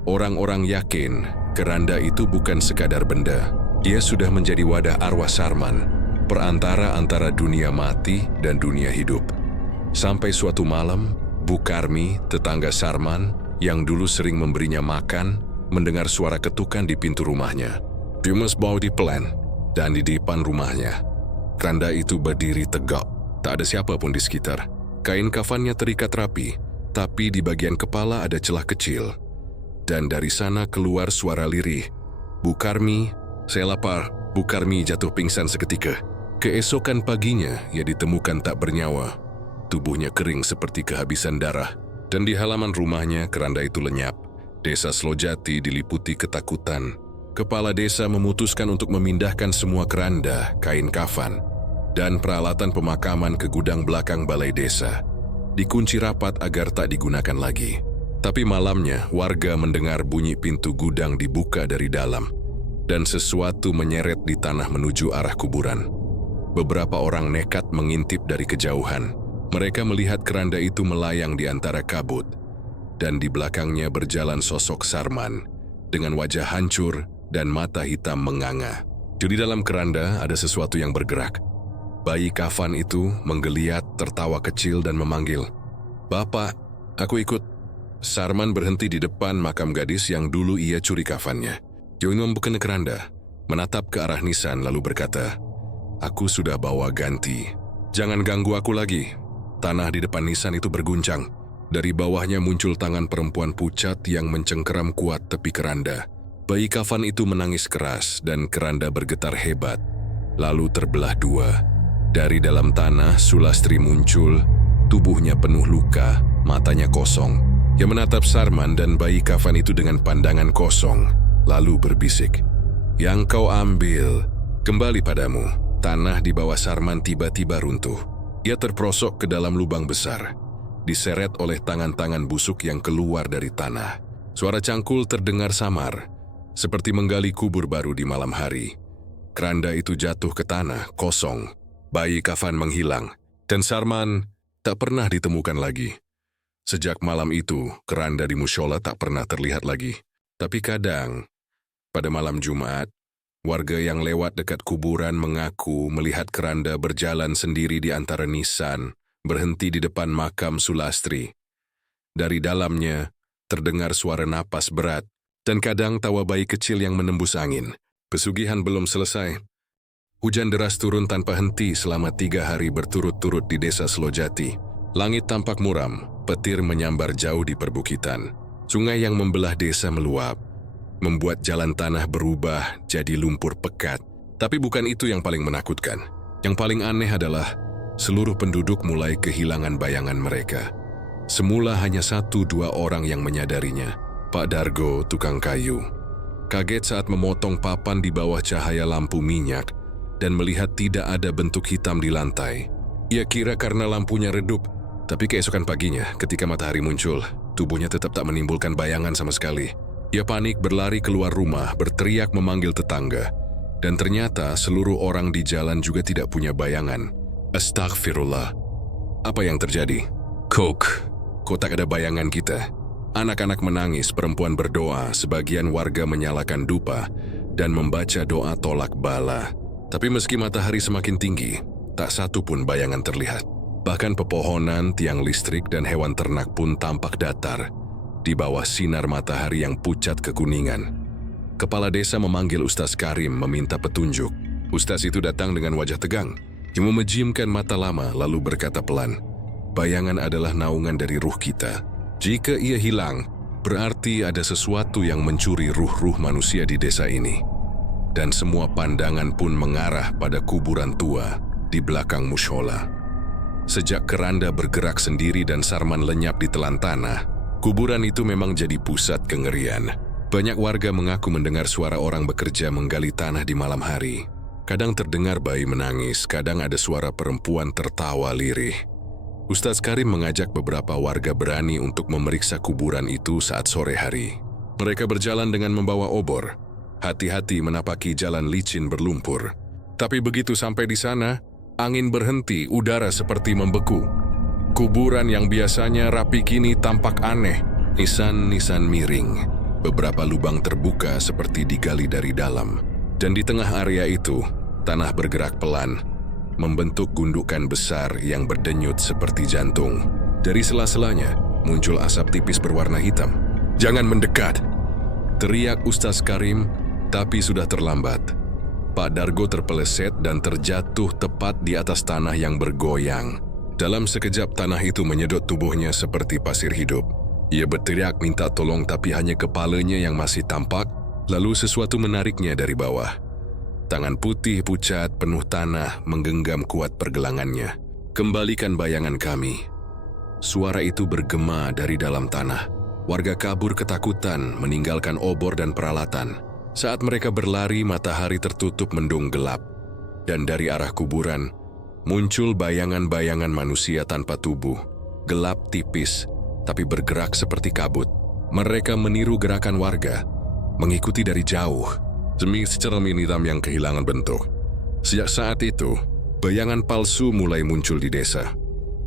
Orang-orang yakin keranda itu bukan sekadar benda. Ia sudah menjadi wadah arwah Sarman, perantara antara dunia mati dan dunia hidup. Sampai suatu malam, Bu Karmi, tetangga Sarman, yang dulu sering memberinya makan, mendengar suara ketukan di pintu rumahnya. Dia bawa di pelan, dan di depan rumahnya, keranda itu berdiri tegak. Tak ada siapapun di sekitar. Kain kafannya terikat rapi, tapi di bagian kepala ada celah kecil. Dan dari sana keluar suara lirih. "Bu Karmi, saya lapar." Bu Karmi jatuh pingsan seketika. Keesokan paginya, ia ditemukan tak bernyawa. Tubuhnya kering seperti kehabisan darah. Dan di halaman rumahnya, keranda itu lenyap. Desa Slojati diliputi ketakutan. Kepala desa memutuskan untuk memindahkan semua keranda, kain kafan, dan peralatan pemakaman ke gudang belakang balai desa. Dikunci rapat agar tak digunakan lagi. Tapi malamnya, warga mendengar bunyi pintu gudang dibuka dari dalam, dan sesuatu menyeret di tanah menuju arah kuburan. Beberapa orang nekat mengintip dari kejauhan. Mereka melihat keranda itu melayang di antara kabut, dan di belakangnya berjalan sosok Sarman dengan wajah hancur dan mata hitam menganga. Di dalam keranda ada sesuatu yang bergerak. Bayi kafan itu menggeliat, tertawa kecil dan memanggil, "Bapak, aku ikut." Sarman berhenti di depan makam gadis yang dulu ia curi kafannya. Join membuka keranda, menatap ke arah nisan lalu berkata, "Aku sudah bawa ganti. Jangan ganggu aku lagi." Tanah di depan nisan itu berguncang. Dari bawahnya muncul tangan perempuan pucat yang mencengkeram kuat tepi keranda. Bayi kafan itu menangis keras dan keranda bergetar hebat, lalu terbelah dua. Dari dalam tanah, Sulastri muncul, tubuhnya penuh luka, matanya kosong. Ia menatap Sarman dan bayi kafan itu dengan pandangan kosong, lalu berbisik, "Yang kau ambil, kembali padamu." Tanah di bawah Sarman tiba-tiba runtuh. Ia terperosok ke dalam lubang besar, diseret oleh tangan-tangan busuk yang keluar dari tanah. Suara cangkul terdengar samar, seperti menggali kubur baru di malam hari. Keranda itu jatuh ke tanah, kosong. Bayi kafan menghilang, dan Sarman tak pernah ditemukan lagi. Sejak malam itu, keranda di mushola tak pernah terlihat lagi. Tapi kadang, pada malam Jumat, warga yang lewat dekat kuburan mengaku melihat keranda berjalan sendiri di antara nisan, berhenti di depan makam Sulastri. Dari dalamnya, terdengar suara napas berat, dan kadang tawa bayi kecil yang menembus angin. Pesugihan belum selesai. Hujan deras turun tanpa henti selama 3 hari berturut-turut di desa Slojati. Langit tampak muram, petir menyambar jauh di perbukitan. Sungai yang membelah desa meluap, membuat jalan tanah berubah jadi lumpur pekat. Tapi bukan itu yang paling menakutkan. Yang paling aneh adalah seluruh penduduk mulai kehilangan bayangan mereka. Semula hanya 1-2 orang yang menyadarinya. Pak Dargo, tukang kayu, kaget saat memotong papan di bawah cahaya lampu minyak dan melihat tidak ada bentuk hitam di lantai. Ia kira karena lampunya redup, tapi keesokan paginya ketika matahari muncul, tubuhnya tetap tak menimbulkan bayangan sama sekali. Ia panik berlari keluar rumah, berteriak memanggil tetangga, dan ternyata seluruh orang di jalan juga tidak punya bayangan. Astagfirullah. Apa yang terjadi? Kok tak ada bayangan kita? Anak-anak menangis, perempuan berdoa, sebagian warga menyalakan dupa dan membaca doa tolak bala. Tapi meski matahari semakin tinggi, tak satu pun bayangan terlihat. Bahkan pepohonan, tiang listrik, dan hewan ternak pun tampak datar di bawah sinar matahari yang pucat kekuningan. Kepala desa memanggil Ustaz Karim meminta petunjuk. Ustaz itu datang dengan wajah tegang. Ia memejamkan mata lama lalu berkata pelan, "Bayangan adalah naungan dari ruh kita. Jika ia hilang, berarti ada sesuatu yang mencuri ruh-ruh manusia di desa ini." Dan semua pandangan pun mengarah pada kuburan tua di belakang mushola. Sejak keranda bergerak sendiri dan Sarman lenyap di telan tanah, kuburan itu memang jadi pusat kengerian. Banyak warga mengaku mendengar suara orang bekerja menggali tanah di malam hari. Kadang terdengar bayi menangis, kadang ada suara perempuan tertawa lirih. Ustaz Karim mengajak beberapa warga berani untuk memeriksa kuburan itu saat sore hari. Mereka berjalan dengan membawa obor, hati-hati menapaki jalan licin berlumpur. Tapi begitu sampai di sana, angin berhenti, udara seperti membeku. Kuburan yang biasanya rapi kini tampak aneh, nisan-nisan miring. Beberapa lubang terbuka seperti digali dari dalam. Dan di tengah area itu, tanah bergerak pelan, membentuk gundukan besar yang berdenyut seperti jantung. Dari sela-selanya, muncul asap tipis berwarna hitam. "Jangan mendekat!" teriak Ustaz Karim, tapi sudah terlambat. Pak Dargo terpeleset dan terjatuh tepat di atas tanah yang bergoyang. Dalam sekejap tanah itu menyedot tubuhnya seperti pasir hidup. Ia berteriak minta tolong tapi hanya kepalanya yang masih tampak, lalu sesuatu menariknya dari bawah. Tangan putih pucat penuh tanah menggenggam kuat pergelangannya. "Kembalikan bayangan kami." Suara itu bergema dari dalam tanah. Warga kabur ketakutan meninggalkan obor dan peralatan. Saat mereka berlari, matahari tertutup mendung gelap. Dan dari arah kuburan, muncul bayangan-bayangan manusia tanpa tubuh. Gelap tipis, tapi bergerak seperti kabut. Mereka meniru gerakan warga, mengikuti dari jauh, demi secermin hitam yang kehilangan bentuk. Sejak saat itu, bayangan palsu mulai muncul di desa.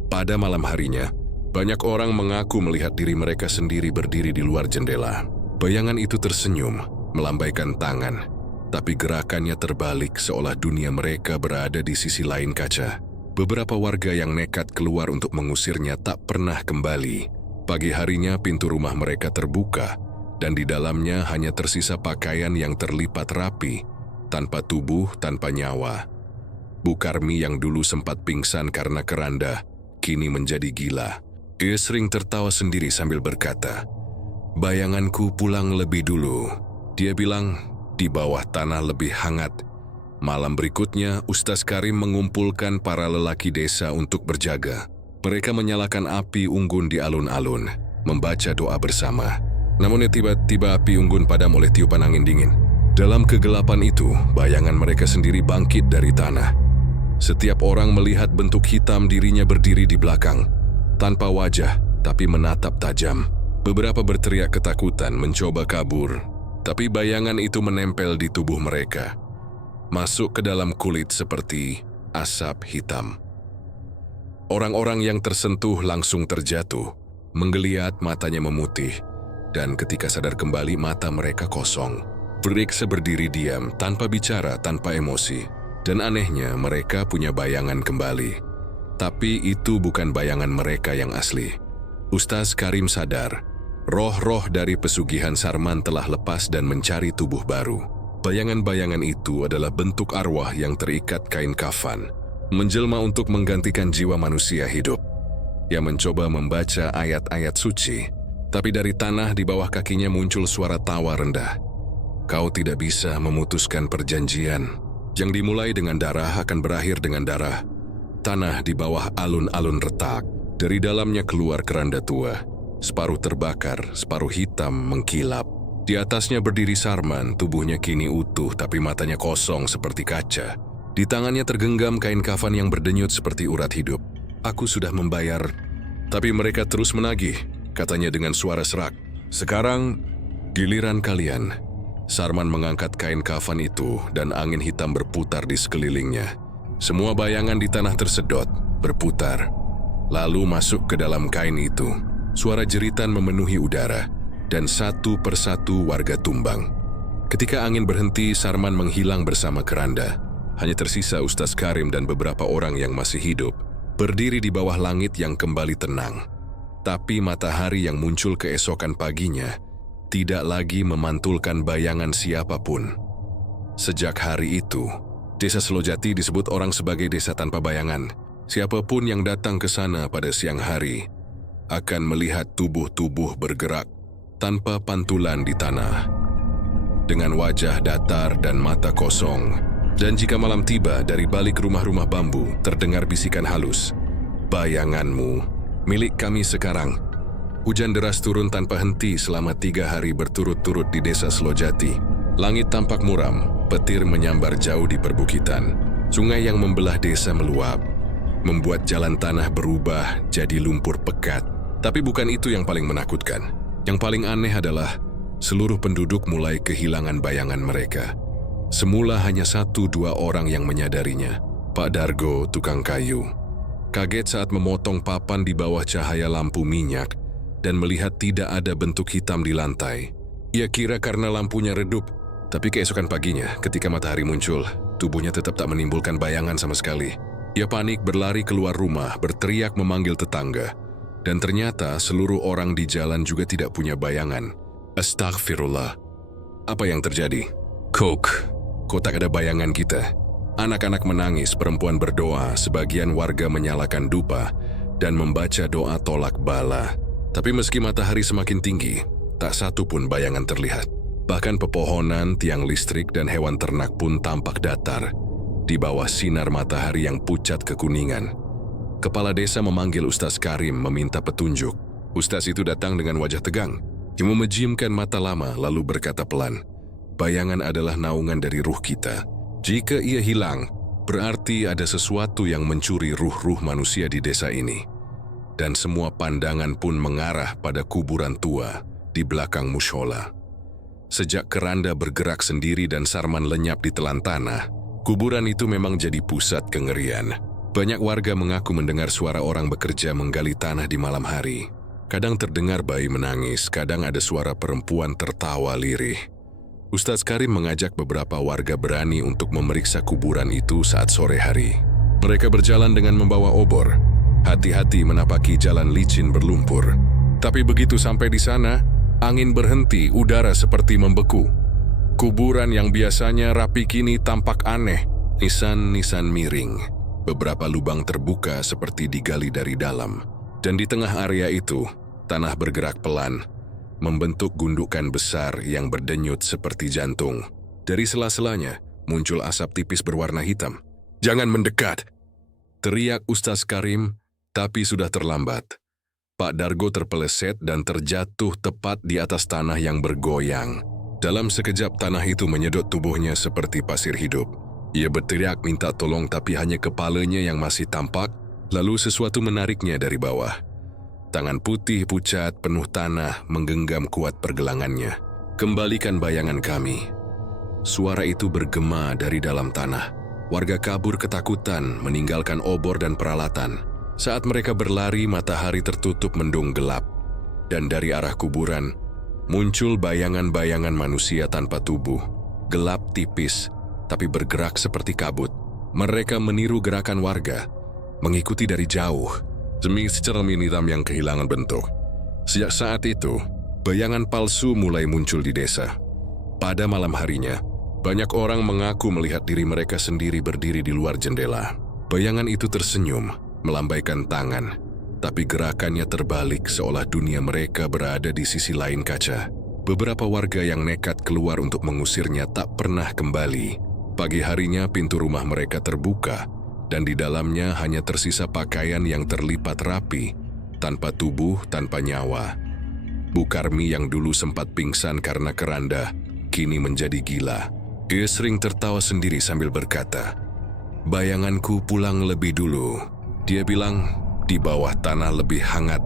Pada malam harinya, banyak orang mengaku melihat diri mereka sendiri berdiri di luar jendela. Bayangan itu tersenyum, melambaikan tangan, tapi gerakannya terbalik seolah dunia mereka berada di sisi lain kaca. Beberapa warga yang nekat keluar untuk mengusirnya tak pernah kembali. Pagi harinya pintu rumah mereka terbuka, dan di dalamnya hanya tersisa pakaian yang terlipat rapi, tanpa tubuh, tanpa nyawa. Bu Karmi yang dulu sempat pingsan karena keranda, kini menjadi gila. Dia sering tertawa sendiri sambil berkata, "Bayanganku pulang lebih dulu." Dia bilang, di bawah tanah lebih hangat. Malam berikutnya, Ustaz Karim mengumpulkan para lelaki desa untuk berjaga. Mereka menyalakan api unggun di alun-alun, membaca doa bersama. Namun tiba-tiba api unggun padam oleh tiupan angin dingin. Dalam kegelapan itu, bayangan mereka sendiri bangkit dari tanah. Setiap orang melihat bentuk hitam dirinya berdiri di belakang, tanpa wajah, tapi menatap tajam. Beberapa berteriak ketakutan mencoba kabur, tapi bayangan itu menempel di tubuh mereka, masuk ke dalam kulit seperti asap hitam. Orang-orang yang tersentuh langsung terjatuh, menggeliat, matanya memutih, dan ketika sadar kembali mata mereka kosong. Mereka berdiri diam, tanpa bicara, tanpa emosi, dan anehnya mereka punya bayangan kembali. Tapi itu bukan bayangan mereka yang asli. Ustaz Karim sadar, roh-roh dari pesugihan Sarman telah lepas dan mencari tubuh baru. Bayangan-bayangan itu adalah bentuk arwah yang terikat kain kafan, menjelma untuk menggantikan jiwa manusia hidup. Ia mencoba membaca ayat-ayat suci, tapi dari tanah di bawah kakinya muncul suara tawa rendah. "Kau tidak bisa memutuskan perjanjian. Yang dimulai dengan darah akan berakhir dengan darah." Tanah di bawah alun-alun retak. Dari dalamnya keluar keranda tua. Separuh terbakar, separuh hitam mengkilap. Di atasnya berdiri Sarman, tubuhnya kini utuh tapi matanya kosong seperti kaca. Di tangannya tergenggam kain kafan yang berdenyut seperti urat hidup. "Aku sudah membayar." Tapi mereka terus menagih, katanya dengan suara serak. "Sekarang, giliran kalian." Sarman mengangkat kain kafan itu dan angin hitam berputar di sekelilingnya. Semua bayangan di tanah tersedot, berputar, lalu masuk ke dalam kain itu. Suara jeritan memenuhi udara, dan satu persatu warga tumbang. Ketika angin berhenti, Sarman menghilang bersama keranda. Hanya tersisa Ustaz Karim dan beberapa orang yang masih hidup, berdiri di bawah langit yang kembali tenang. Tapi matahari yang muncul keesokan paginya tidak lagi memantulkan bayangan siapapun. Sejak hari itu, Desa Selojati disebut orang sebagai desa tanpa bayangan. Siapapun yang datang ke sana pada siang hari akan melihat tubuh-tubuh bergerak tanpa pantulan di tanah, dengan wajah datar dan mata kosong. Dan jika malam tiba, dari balik rumah-rumah bambu terdengar bisikan halus, "Bayanganmu, milik kami sekarang." Hujan deras turun tanpa henti selama 3 hari berturut-turut di Desa Selojati. Langit tampak muram, petir menyambar jauh di perbukitan. Sungai yang membelah desa meluap, membuat jalan tanah berubah jadi lumpur pekat. Tapi bukan itu yang paling menakutkan. Yang paling aneh adalah seluruh penduduk mulai kehilangan bayangan mereka. Semula hanya 1-2 orang yang menyadarinya. Pak Dargo, tukang kayu, kaget saat memotong papan di bawah cahaya lampu minyak dan melihat tidak ada bentuk hitam di lantai. Ia kira karena lampunya redup, tapi keesokan paginya ketika matahari muncul, tubuhnya tetap tak menimbulkan bayangan sama sekali. Ia panik berlari keluar rumah, berteriak memanggil tetangga, dan ternyata seluruh orang di jalan juga tidak punya bayangan. Astagfirullah. Apa yang terjadi? Kok tak ada bayangan kita? Anak-anak menangis, perempuan berdoa, sebagian warga menyalakan dupa dan membaca doa tolak bala. Tapi meski matahari semakin tinggi, tak satu pun bayangan terlihat. Bahkan pepohonan, tiang listrik, dan hewan ternak pun tampak datar di bawah sinar matahari yang pucat kekuningan. Kepala desa memanggil Ustaz Karim meminta petunjuk. Ustaz itu datang dengan wajah tegang. Ia memejamkan mata lama lalu berkata pelan, "Bayangan adalah naungan dari ruh kita. Jika ia hilang, berarti ada sesuatu yang mencuri ruh-ruh manusia di desa ini." Dan semua pandangan pun mengarah pada kuburan tua di belakang mushola. Sejak keranda bergerak sendiri dan Sarman lenyap di telan tanah, kuburan itu memang jadi pusat kengerian. Banyak warga mengaku mendengar suara orang bekerja menggali tanah di malam hari. Kadang terdengar bayi menangis, kadang ada suara perempuan tertawa lirih. Ustaz Karim mengajak beberapa warga berani untuk memeriksa kuburan itu saat sore hari. Mereka berjalan dengan membawa obor, hati-hati menapaki jalan licin berlumpur. Tapi begitu sampai di sana, angin berhenti, udara seperti membeku. Kuburan yang biasanya rapi kini tampak aneh, nisan-nisan miring. Beberapa lubang terbuka seperti digali dari dalam. Dan di tengah area itu, tanah bergerak pelan, membentuk gundukan besar yang berdenyut seperti jantung. Dari sela-selanya, muncul asap tipis berwarna hitam. "Jangan mendekat!" teriak Ustaz Karim, tapi sudah terlambat. Pak Dargo terpeleset dan terjatuh tepat di atas tanah yang bergoyang. Dalam sekejap tanah itu menyedot tubuhnya seperti pasir hidup. Ia berteriak minta tolong tapi hanya kepalanya yang masih tampak, lalu sesuatu menariknya dari bawah. Tangan putih pucat penuh tanah menggenggam kuat pergelangannya. "Kembalikan bayangan kami." Suara itu bergema dari dalam tanah. Warga kabur ketakutan, meninggalkan obor dan peralatan. Saat mereka berlari, matahari tertutup mendung gelap. Dan dari arah kuburan, muncul bayangan-bayangan manusia tanpa tubuh. Gelap tipis, tapi bergerak seperti kabut. Mereka meniru gerakan warga, mengikuti dari jauh, demi secermin hitam yang kehilangan bentuk. Sejak saat itu, bayangan palsu mulai muncul di desa. Pada malam harinya, banyak orang mengaku melihat diri mereka sendiri berdiri di luar jendela. Bayangan itu tersenyum, melambaikan tangan, tapi gerakannya terbalik seolah dunia mereka berada di sisi lain kaca. Beberapa warga yang nekat keluar untuk mengusirnya tak pernah kembali. Pagi harinya pintu rumah mereka terbuka, dan di dalamnya hanya tersisa pakaian yang terlipat rapi, tanpa tubuh, tanpa nyawa. Bu Karmi yang dulu sempat pingsan karena keranda, kini menjadi gila. Dia sering tertawa sendiri sambil berkata, "Bayanganku pulang lebih dulu." Dia bilang, di bawah tanah lebih hangat.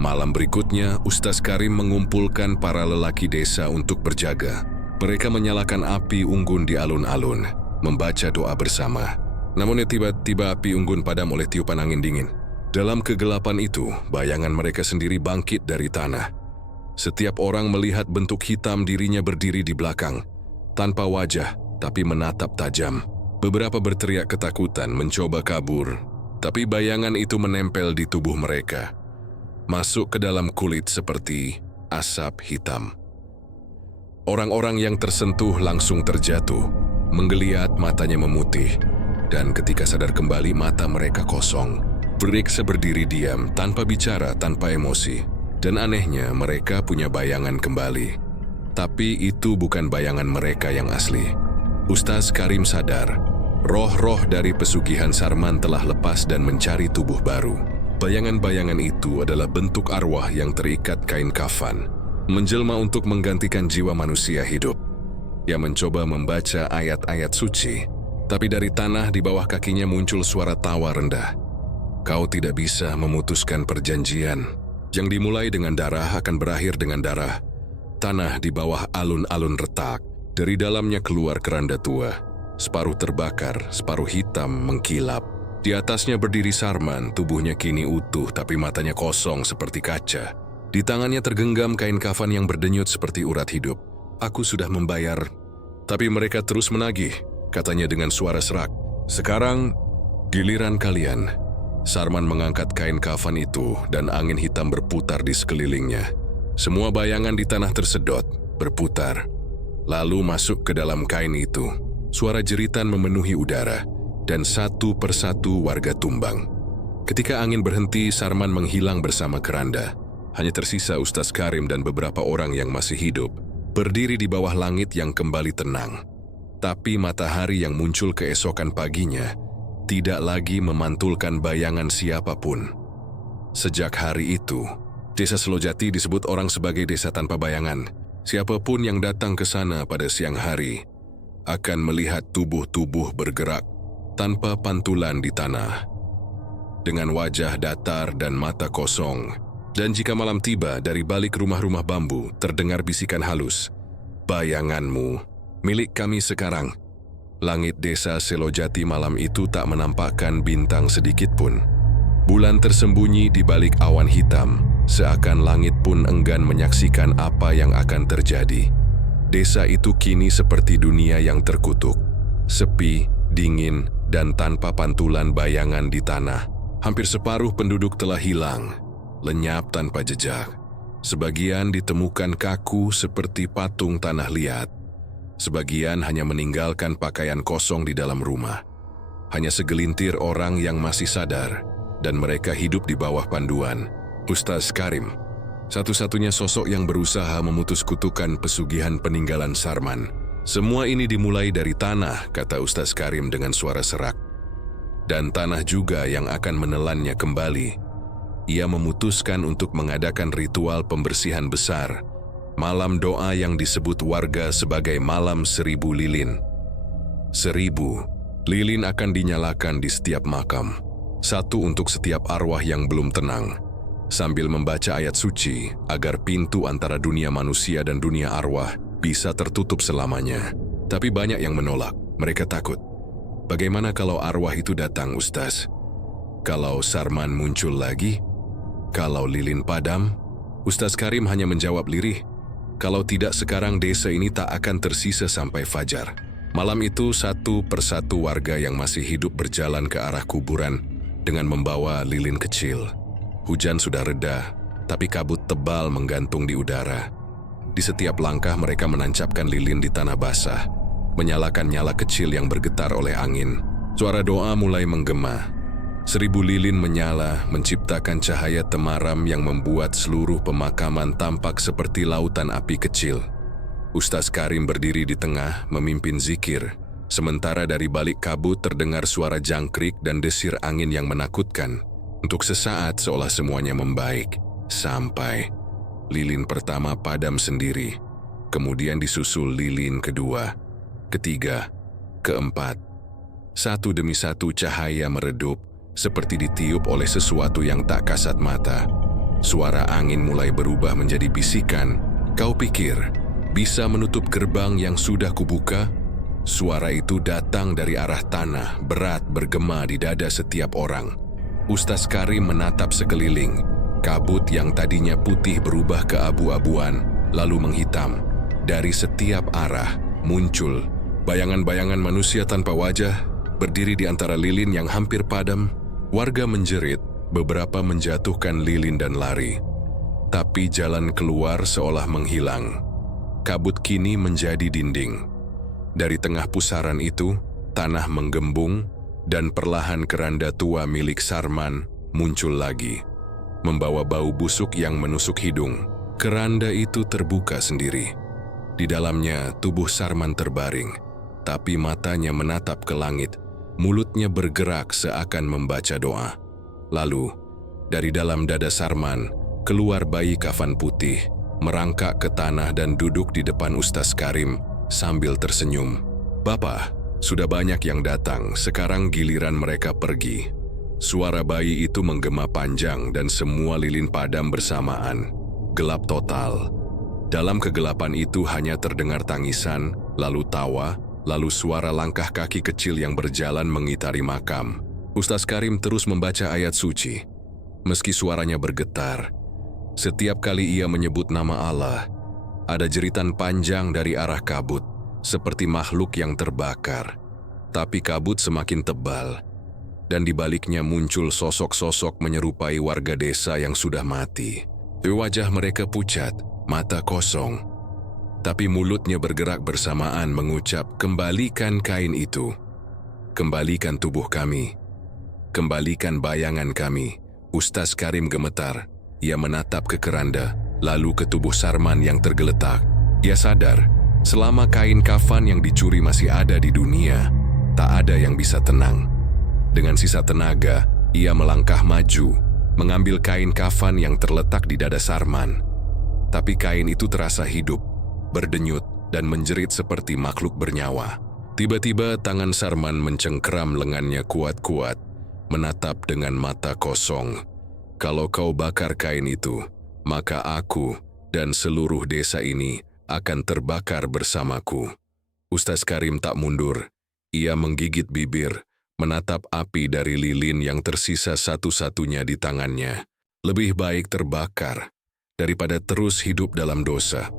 Malam berikutnya, Ustaz Karim mengumpulkan para lelaki desa untuk berjaga. Mereka menyalakan api unggun di alun-alun, membaca doa bersama. Namun tiba-tiba api unggun padam oleh tiupan angin dingin. Dalam kegelapan itu, bayangan mereka sendiri bangkit dari tanah. Setiap orang melihat bentuk hitam dirinya berdiri di belakang, tanpa wajah, tapi menatap tajam. Beberapa berteriak ketakutan, mencoba kabur, tapi bayangan itu menempel di tubuh mereka, masuk ke dalam kulit seperti asap hitam. Orang-orang yang tersentuh langsung terjatuh, menggeliat, matanya memutih, dan ketika sadar kembali mata mereka kosong. Mereka berdiri diam, tanpa bicara, tanpa emosi. Dan anehnya mereka punya bayangan kembali. Tapi itu bukan bayangan mereka yang asli. Ustaz Karim sadar, roh-roh dari pesugihan Sarman telah lepas dan mencari tubuh baru. Bayangan-bayangan itu adalah bentuk arwah yang terikat kain kafan, menjelma untuk menggantikan jiwa manusia hidup. Ia mencoba membaca ayat-ayat suci, tapi dari tanah di bawah kakinya muncul suara tawa rendah. "Kau tidak bisa memutuskan perjanjian. Yang dimulai dengan darah akan berakhir dengan darah." Tanah di bawah alun-alun retak. Dari dalamnya keluar keranda tua. Separuh terbakar, separuh hitam mengkilap. Di atasnya berdiri Sarman, tubuhnya kini utuh tapi matanya kosong seperti kaca. Di tangannya tergenggam kain kafan yang berdenyut seperti urat hidup. "Aku sudah membayar." Tapi mereka terus menagih, katanya dengan suara serak. "Sekarang, giliran kalian." Sarman mengangkat kain kafan itu dan angin hitam berputar di sekelilingnya. Semua bayangan di tanah tersedot, berputar, lalu masuk ke dalam kain itu. Suara jeritan memenuhi udara, dan satu persatu warga tumbang. Ketika angin berhenti, Sarman menghilang bersama keranda. Hanya tersisa Ustaz Karim dan beberapa orang yang masih hidup, berdiri di bawah langit yang kembali tenang. Tapi matahari yang muncul keesokan paginya tidak lagi memantulkan bayangan siapapun. Sejak hari itu, Desa Selojati disebut orang sebagai desa tanpa bayangan. Siapapun yang datang ke sana pada siang hari akan melihat tubuh-tubuh bergerak tanpa pantulan di tanah, dengan wajah datar dan mata kosong. Dan jika malam tiba, dari balik rumah-rumah bambu terdengar bisikan halus, "Bayanganmu, milik kami sekarang." Langit desa Selojati malam itu tak menampakkan bintang sedikit pun. Bulan tersembunyi di balik awan hitam, seakan langit pun enggan menyaksikan apa yang akan terjadi. Desa itu kini seperti dunia yang terkutuk, sepi, dingin, dan tanpa pantulan bayangan di tanah. Hampir separuh penduduk telah hilang, lenyap tanpa jejak. Sebagian ditemukan kaku seperti patung tanah liat. Sebagian hanya meninggalkan pakaian kosong di dalam rumah. Hanya segelintir orang yang masih sadar, dan mereka hidup di bawah panduan Ustaz Karim, satu-satunya sosok yang berusaha memutus kutukan pesugihan peninggalan Sarman. "Semua ini dimulai dari tanah," kata Ustaz Karim dengan suara serak. "Dan tanah juga yang akan menelannya kembali." Ia memutuskan untuk mengadakan ritual pembersihan besar, malam doa yang disebut warga sebagai Malam 1000 Lilin. 1000 lilin akan dinyalakan di setiap makam, satu untuk setiap arwah yang belum tenang, sambil membaca ayat suci agar pintu antara dunia manusia dan dunia arwah bisa tertutup selamanya. Tapi banyak yang menolak, mereka takut. Bagaimana kalau arwah itu datang, Ustaz? Kalau Sarman muncul lagi? Kalau lilin padam? Ustaz Karim hanya menjawab lirih, "Kalau tidak sekarang desa ini tak akan tersisa sampai fajar." Malam itu satu persatu warga yang masih hidup berjalan ke arah kuburan dengan membawa lilin kecil. Hujan sudah reda, tapi kabut tebal menggantung di udara. Di setiap langkah mereka menancapkan lilin di tanah basah, menyalakan nyala kecil yang bergetar oleh angin. Suara doa mulai menggema. 1000 lilin menyala, menciptakan cahaya temaram yang membuat seluruh pemakaman tampak seperti lautan api kecil. Ustaz Karim berdiri di tengah, memimpin zikir, sementara dari balik kabut terdengar suara jangkrik dan desir angin yang menakutkan. Untuk sesaat seolah semuanya membaik, sampai lilin pertama padam sendiri, kemudian disusul lilin kedua, ketiga, keempat. Satu demi satu cahaya meredup, seperti ditiup oleh sesuatu yang tak kasat mata. Suara angin mulai berubah menjadi bisikan. "Kau pikir bisa menutup gerbang yang sudah kubuka?" Suara itu datang dari arah tanah, berat bergema di dada setiap orang. Ustaz Karim menatap sekeliling. Kabut yang tadinya putih berubah keabu-abuan, lalu menghitam. Dari setiap arah muncul bayangan-bayangan manusia tanpa wajah, berdiri di antara lilin yang hampir padam. Warga menjerit, beberapa menjatuhkan lilin dan lari. Tapi jalan keluar seolah menghilang. Kabut kini menjadi dinding. Dari tengah pusaran itu, tanah menggembung, dan perlahan keranda tua milik Sarman muncul lagi, membawa bau busuk yang menusuk hidung. Keranda itu terbuka sendiri. Di dalamnya tubuh Sarman terbaring, tapi matanya menatap ke langit. Mulutnya bergerak seakan membaca doa. Lalu, dari dalam dada Sarman, keluar bayi kafan putih, merangkak ke tanah dan duduk di depan Ustaz Karim sambil tersenyum. "Bapak, sudah banyak yang datang, sekarang giliran mereka pergi." Suara bayi itu menggema panjang dan semua lilin padam bersamaan. Gelap total. Dalam kegelapan itu hanya terdengar tangisan, lalu tawa, lalu suara langkah kaki kecil yang berjalan mengitari makam. Ustaz Karim terus membaca ayat suci. Meski suaranya bergetar, setiap kali ia menyebut nama Allah, ada jeritan panjang dari arah kabut, seperti makhluk yang terbakar. Tapi kabut semakin tebal, dan di baliknya muncul sosok-sosok menyerupai warga desa yang sudah mati. Wajah mereka pucat, mata kosong. Tapi mulutnya bergerak bersamaan mengucap, "Kembalikan kain itu. Kembalikan tubuh kami. Kembalikan bayangan kami." Ustaz Karim gemetar. Ia menatap ke keranda, lalu ke tubuh Sarman yang tergeletak. Ia sadar, selama kain kafan yang dicuri masih ada di dunia, tak ada yang bisa tenang. Dengan sisa tenaga, ia melangkah maju, mengambil kain kafan yang terletak di dada Sarman. Tapi kain itu terasa hidup, berdenyut, dan menjerit seperti makhluk bernyawa. Tiba-tiba tangan Sarman mencengkeram lengannya kuat-kuat, menatap dengan mata kosong. "Kalau kau bakar kain itu, maka aku dan seluruh desa ini akan terbakar bersamaku." Ustaz Karim tak mundur. Ia menggigit bibir, menatap api dari lilin yang tersisa satu-satunya di tangannya. Lebih baik terbakar daripada terus hidup dalam dosa.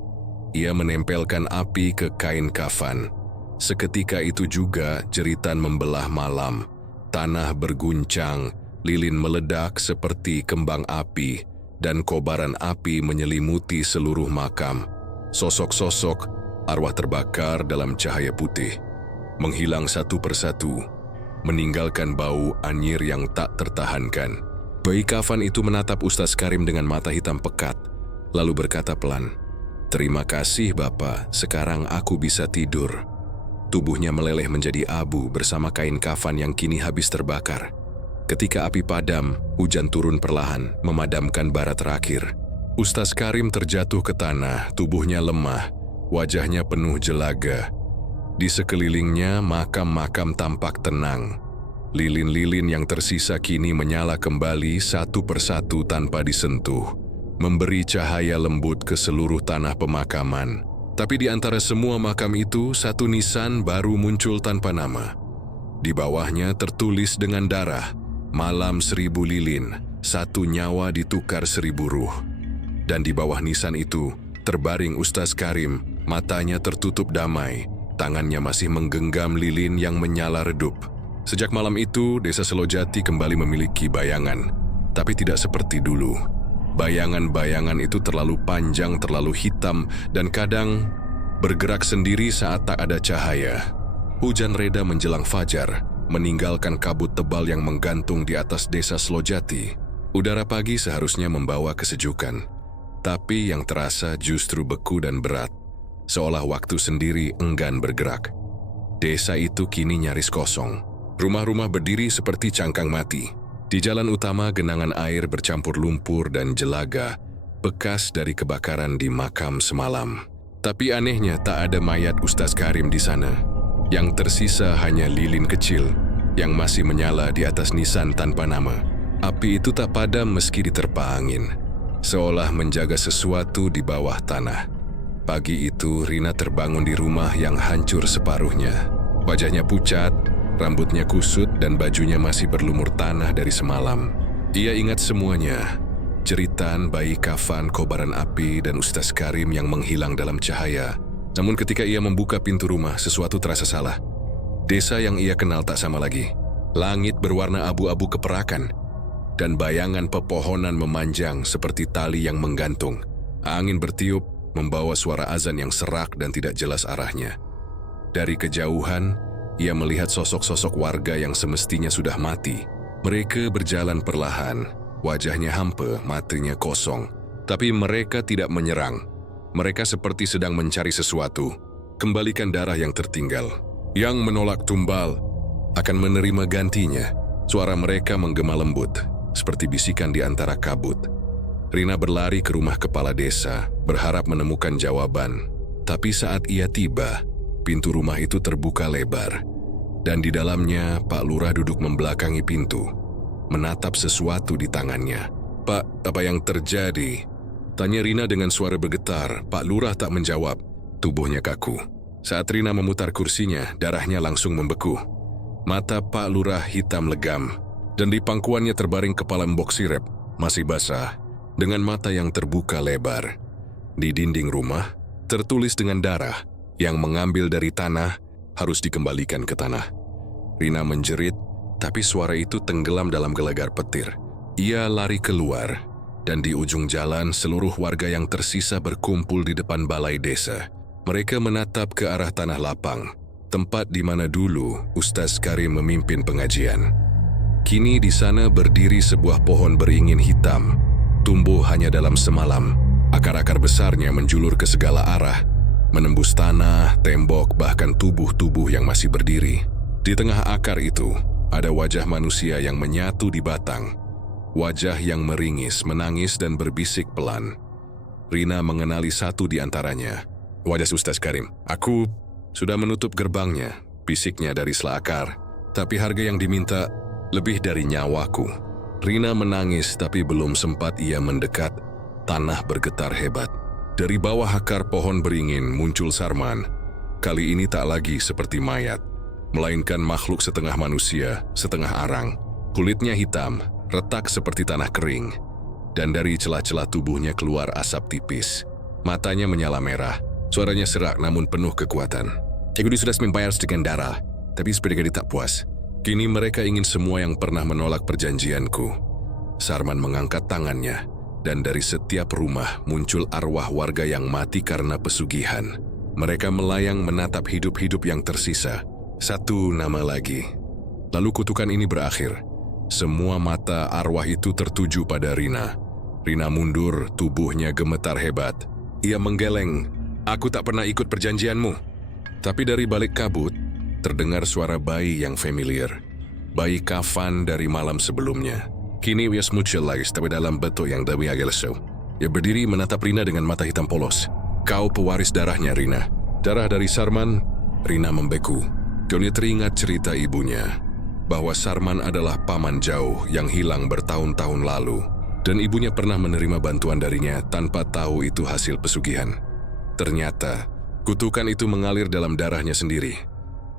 Ia menempelkan api ke kain kafan. Seketika itu juga jeritan membelah malam. Tanah berguncang, lilin meledak seperti kembang api, dan kobaran api menyelimuti seluruh makam. Sosok-sosok arwah terbakar dalam cahaya putih, menghilang satu persatu, meninggalkan bau anyir yang tak tertahankan. Bayi kafan itu menatap Ustaz Karim dengan mata hitam pekat, lalu berkata pelan, "Terima kasih Bapak, sekarang aku bisa tidur." Tubuhnya meleleh menjadi abu bersama kain kafan yang kini habis terbakar. Ketika api padam, hujan turun perlahan, memadamkan bara terakhir. Ustaz Karim terjatuh ke tanah, tubuhnya lemah, wajahnya penuh jelaga. Di sekelilingnya, makam-makam tampak tenang. Lilin-lilin yang tersisa kini menyala kembali satu persatu tanpa disentuh, memberi cahaya lembut ke seluruh tanah pemakaman. Tapi di antara semua makam itu, satu nisan baru muncul tanpa nama. Di bawahnya tertulis dengan darah, "Malam 1000 lilin, satu nyawa ditukar 1000 ruh." Dan di bawah nisan itu, terbaring Ustaz Karim, matanya tertutup damai, tangannya masih menggenggam lilin yang menyala redup. Sejak malam itu, desa Selojati kembali memiliki bayangan, tapi tidak seperti dulu. Bayangan-bayangan itu terlalu panjang, terlalu hitam, dan kadang bergerak sendiri saat tak ada cahaya. Hujan reda menjelang fajar, meninggalkan kabut tebal yang menggantung di atas desa Selojati. Udara pagi seharusnya membawa kesejukan, tapi yang terasa justru beku dan berat, seolah waktu sendiri enggan bergerak. Desa itu kini nyaris kosong. Rumah-rumah berdiri seperti cangkang mati. Di jalan utama, genangan air bercampur lumpur dan jelaga, bekas dari kebakaran di makam semalam. Tapi anehnya tak ada mayat Ustaz Karim di sana. Yang tersisa hanya lilin kecil yang masih menyala di atas nisan tanpa nama. Api itu tak padam meski diterpa angin, seolah menjaga sesuatu di bawah tanah. Pagi itu, Rina terbangun di rumah yang hancur separuhnya. Wajahnya pucat, rambutnya kusut, dan bajunya masih berlumur tanah dari semalam. Ia ingat semuanya, jeritan, bayi kafan, kobaran api, dan Ustaz Karim yang menghilang dalam cahaya. Namun ketika ia membuka pintu rumah, sesuatu terasa salah. Desa yang ia kenal tak sama lagi. Langit berwarna abu-abu keperakan, dan bayangan pepohonan memanjang seperti tali yang menggantung. Angin bertiup, membawa suara azan yang serak dan tidak jelas arahnya. Dari kejauhan, ia melihat sosok-sosok warga yang semestinya sudah mati. Mereka berjalan perlahan, wajahnya hampa, matanya kosong. Tapi mereka tidak menyerang. Mereka seperti sedang mencari sesuatu. Kembalikan darah yang tertinggal. Yang menolak tumbal akan menerima gantinya. Suara mereka menggema lembut, seperti bisikan di antara kabut. Rina berlari ke rumah kepala desa, berharap menemukan jawaban. Tapi saat ia tiba, pintu rumah itu terbuka lebar, dan di dalamnya Pak Lurah duduk membelakangi pintu, menatap sesuatu di tangannya. "Pak, apa yang terjadi?" tanya Rina dengan suara bergetar. Pak Lurah tak menjawab, tubuhnya kaku. Saat Rina memutar kursinya, darahnya langsung membeku. Mata Pak Lurah hitam legam, dan di pangkuannya terbaring kepala mbok sirep, masih basah, dengan mata yang terbuka lebar. Di dinding rumah, tertulis dengan darah, yang mengambil dari tanah harus dikembalikan ke tanah. Rina menjerit, tapi suara itu tenggelam dalam gelagar petir. Ia lari keluar, dan di ujung jalan seluruh warga yang tersisa berkumpul di depan balai desa. Mereka menatap ke arah tanah lapang, tempat di mana dulu Ustaz Karim memimpin pengajian. Kini di sana berdiri sebuah pohon beringin hitam, tumbuh hanya dalam semalam. Akar-akar besarnya menjulur ke segala arah, menembus tanah, tembok, bahkan tubuh-tubuh yang masih berdiri. Di tengah akar itu, ada wajah manusia yang menyatu di batang. Wajah yang meringis, menangis, dan berbisik pelan. Rina mengenali satu di antaranya. Wajah Ustaz Karim. Aku sudah menutup gerbangnya, bisiknya dari sela akar. Tapi harga yang diminta lebih dari nyawaku. Rina menangis, tapi belum sempat ia mendekat. Tanah bergetar hebat. Dari bawah akar pohon beringin muncul Sarman. Kali ini tak lagi seperti mayat, melainkan makhluk setengah manusia, setengah arang. Kulitnya hitam, retak seperti tanah kering. Dan dari celah-celah tubuhnya keluar asap tipis. Matanya menyala merah. Suaranya serak namun penuh kekuatan. Cegudi sudah membayar sedikit darah, tapi seperti tak puas. Kini mereka ingin semua yang pernah menolak perjanjianku. Sarman mengangkat tangannya, dan dari setiap rumah muncul arwah warga yang mati karena pesugihan. Mereka melayang menatap hidup-hidup yang tersisa. Satu nama lagi. Lalu kutukan ini berakhir. Semua mata arwah itu tertuju pada Rina. Rina mundur, tubuhnya gemetar hebat. Ia menggeleng. Aku tak pernah ikut perjanjianmu. Tapi dari balik kabut, terdengar suara bayi yang familiar. Bayi kafan dari malam sebelumnya. Kini ia muncul lagi tapi dalam bentuk yang lebih agak lesu. Ia berdiri menatap Rina dengan mata hitam polos. Kau pewaris darahnya, Rina. Darah dari Sarman. Rina membeku. Dia teringat cerita ibunya, bahwa Sarman adalah paman jauh yang hilang bertahun-tahun lalu. Dan ibunya pernah menerima bantuan darinya tanpa tahu itu hasil pesugihan. Ternyata, kutukan itu mengalir dalam darahnya sendiri.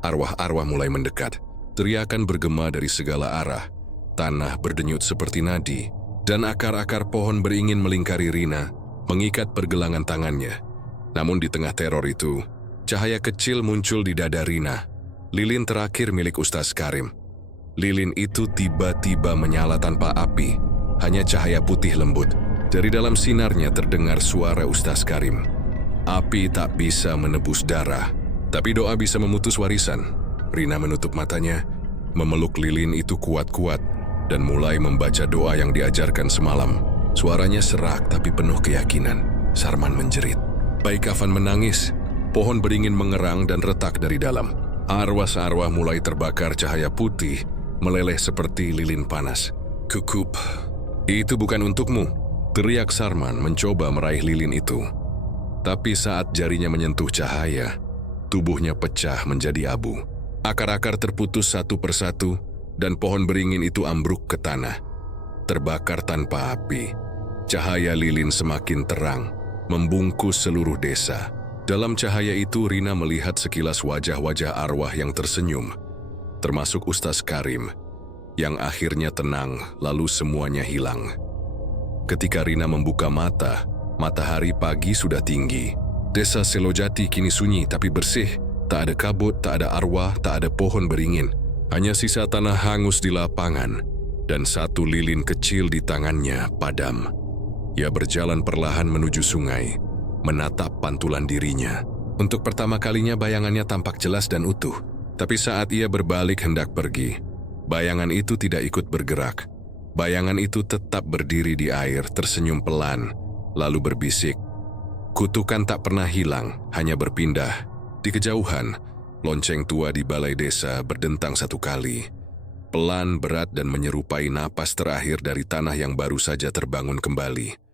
Arwah-arwah mulai mendekat. Teriakan bergema dari segala arah. Tanah berdenyut seperti nadi. Dan akar-akar pohon beringin melingkari Rina, mengikat pergelangan tangannya. Namun di tengah teror itu, cahaya kecil muncul di dada Rina. Lilin terakhir milik Ustaz Karim. Lilin itu tiba-tiba menyala tanpa api. Hanya cahaya putih lembut. Dari dalam sinarnya terdengar suara Ustaz Karim. Api tak bisa menebus darah, tapi doa bisa memutus warisan. Rina menutup matanya, memeluk lilin itu kuat-kuat, dan mulai membaca doa yang diajarkan semalam. Suaranya serak tapi penuh keyakinan. Sarman menjerit. Bayi kafan menangis. Pohon beringin mengerang dan retak dari dalam. Arwah-arwah mulai terbakar cahaya putih, meleleh seperti lilin panas. Kukup. Itu bukan untukmu, teriak Sarman mencoba meraih lilin itu. Tapi saat jarinya menyentuh cahaya, tubuhnya pecah menjadi abu. Akar-akar terputus satu persatu, dan pohon beringin itu ambruk ke tanah. Terbakar tanpa api, cahaya lilin semakin terang, membungkus seluruh desa. Dalam cahaya itu Rina melihat sekilas wajah-wajah arwah yang tersenyum, termasuk Ustaz Karim, yang akhirnya tenang lalu semuanya hilang. Ketika Rina membuka mata, matahari pagi sudah tinggi. Desa Selojati kini sunyi tapi bersih. Tak ada kabut, tak ada arwah, tak ada pohon beringin. Hanya sisa tanah hangus di lapangan, dan satu lilin kecil di tangannya padam. Ia berjalan perlahan menuju sungai, menatap pantulan dirinya. Untuk pertama kalinya bayangannya tampak jelas dan utuh. Tapi saat ia berbalik hendak pergi, bayangan itu tidak ikut bergerak. Bayangan itu tetap berdiri di air, tersenyum pelan, lalu berbisik. Kutukan tak pernah hilang, hanya berpindah. Di kejauhan, lonceng tua di balai desa berdentang satu kali. Pelan, berat, dan menyerupai napas terakhir dari tanah yang baru saja terbangun kembali.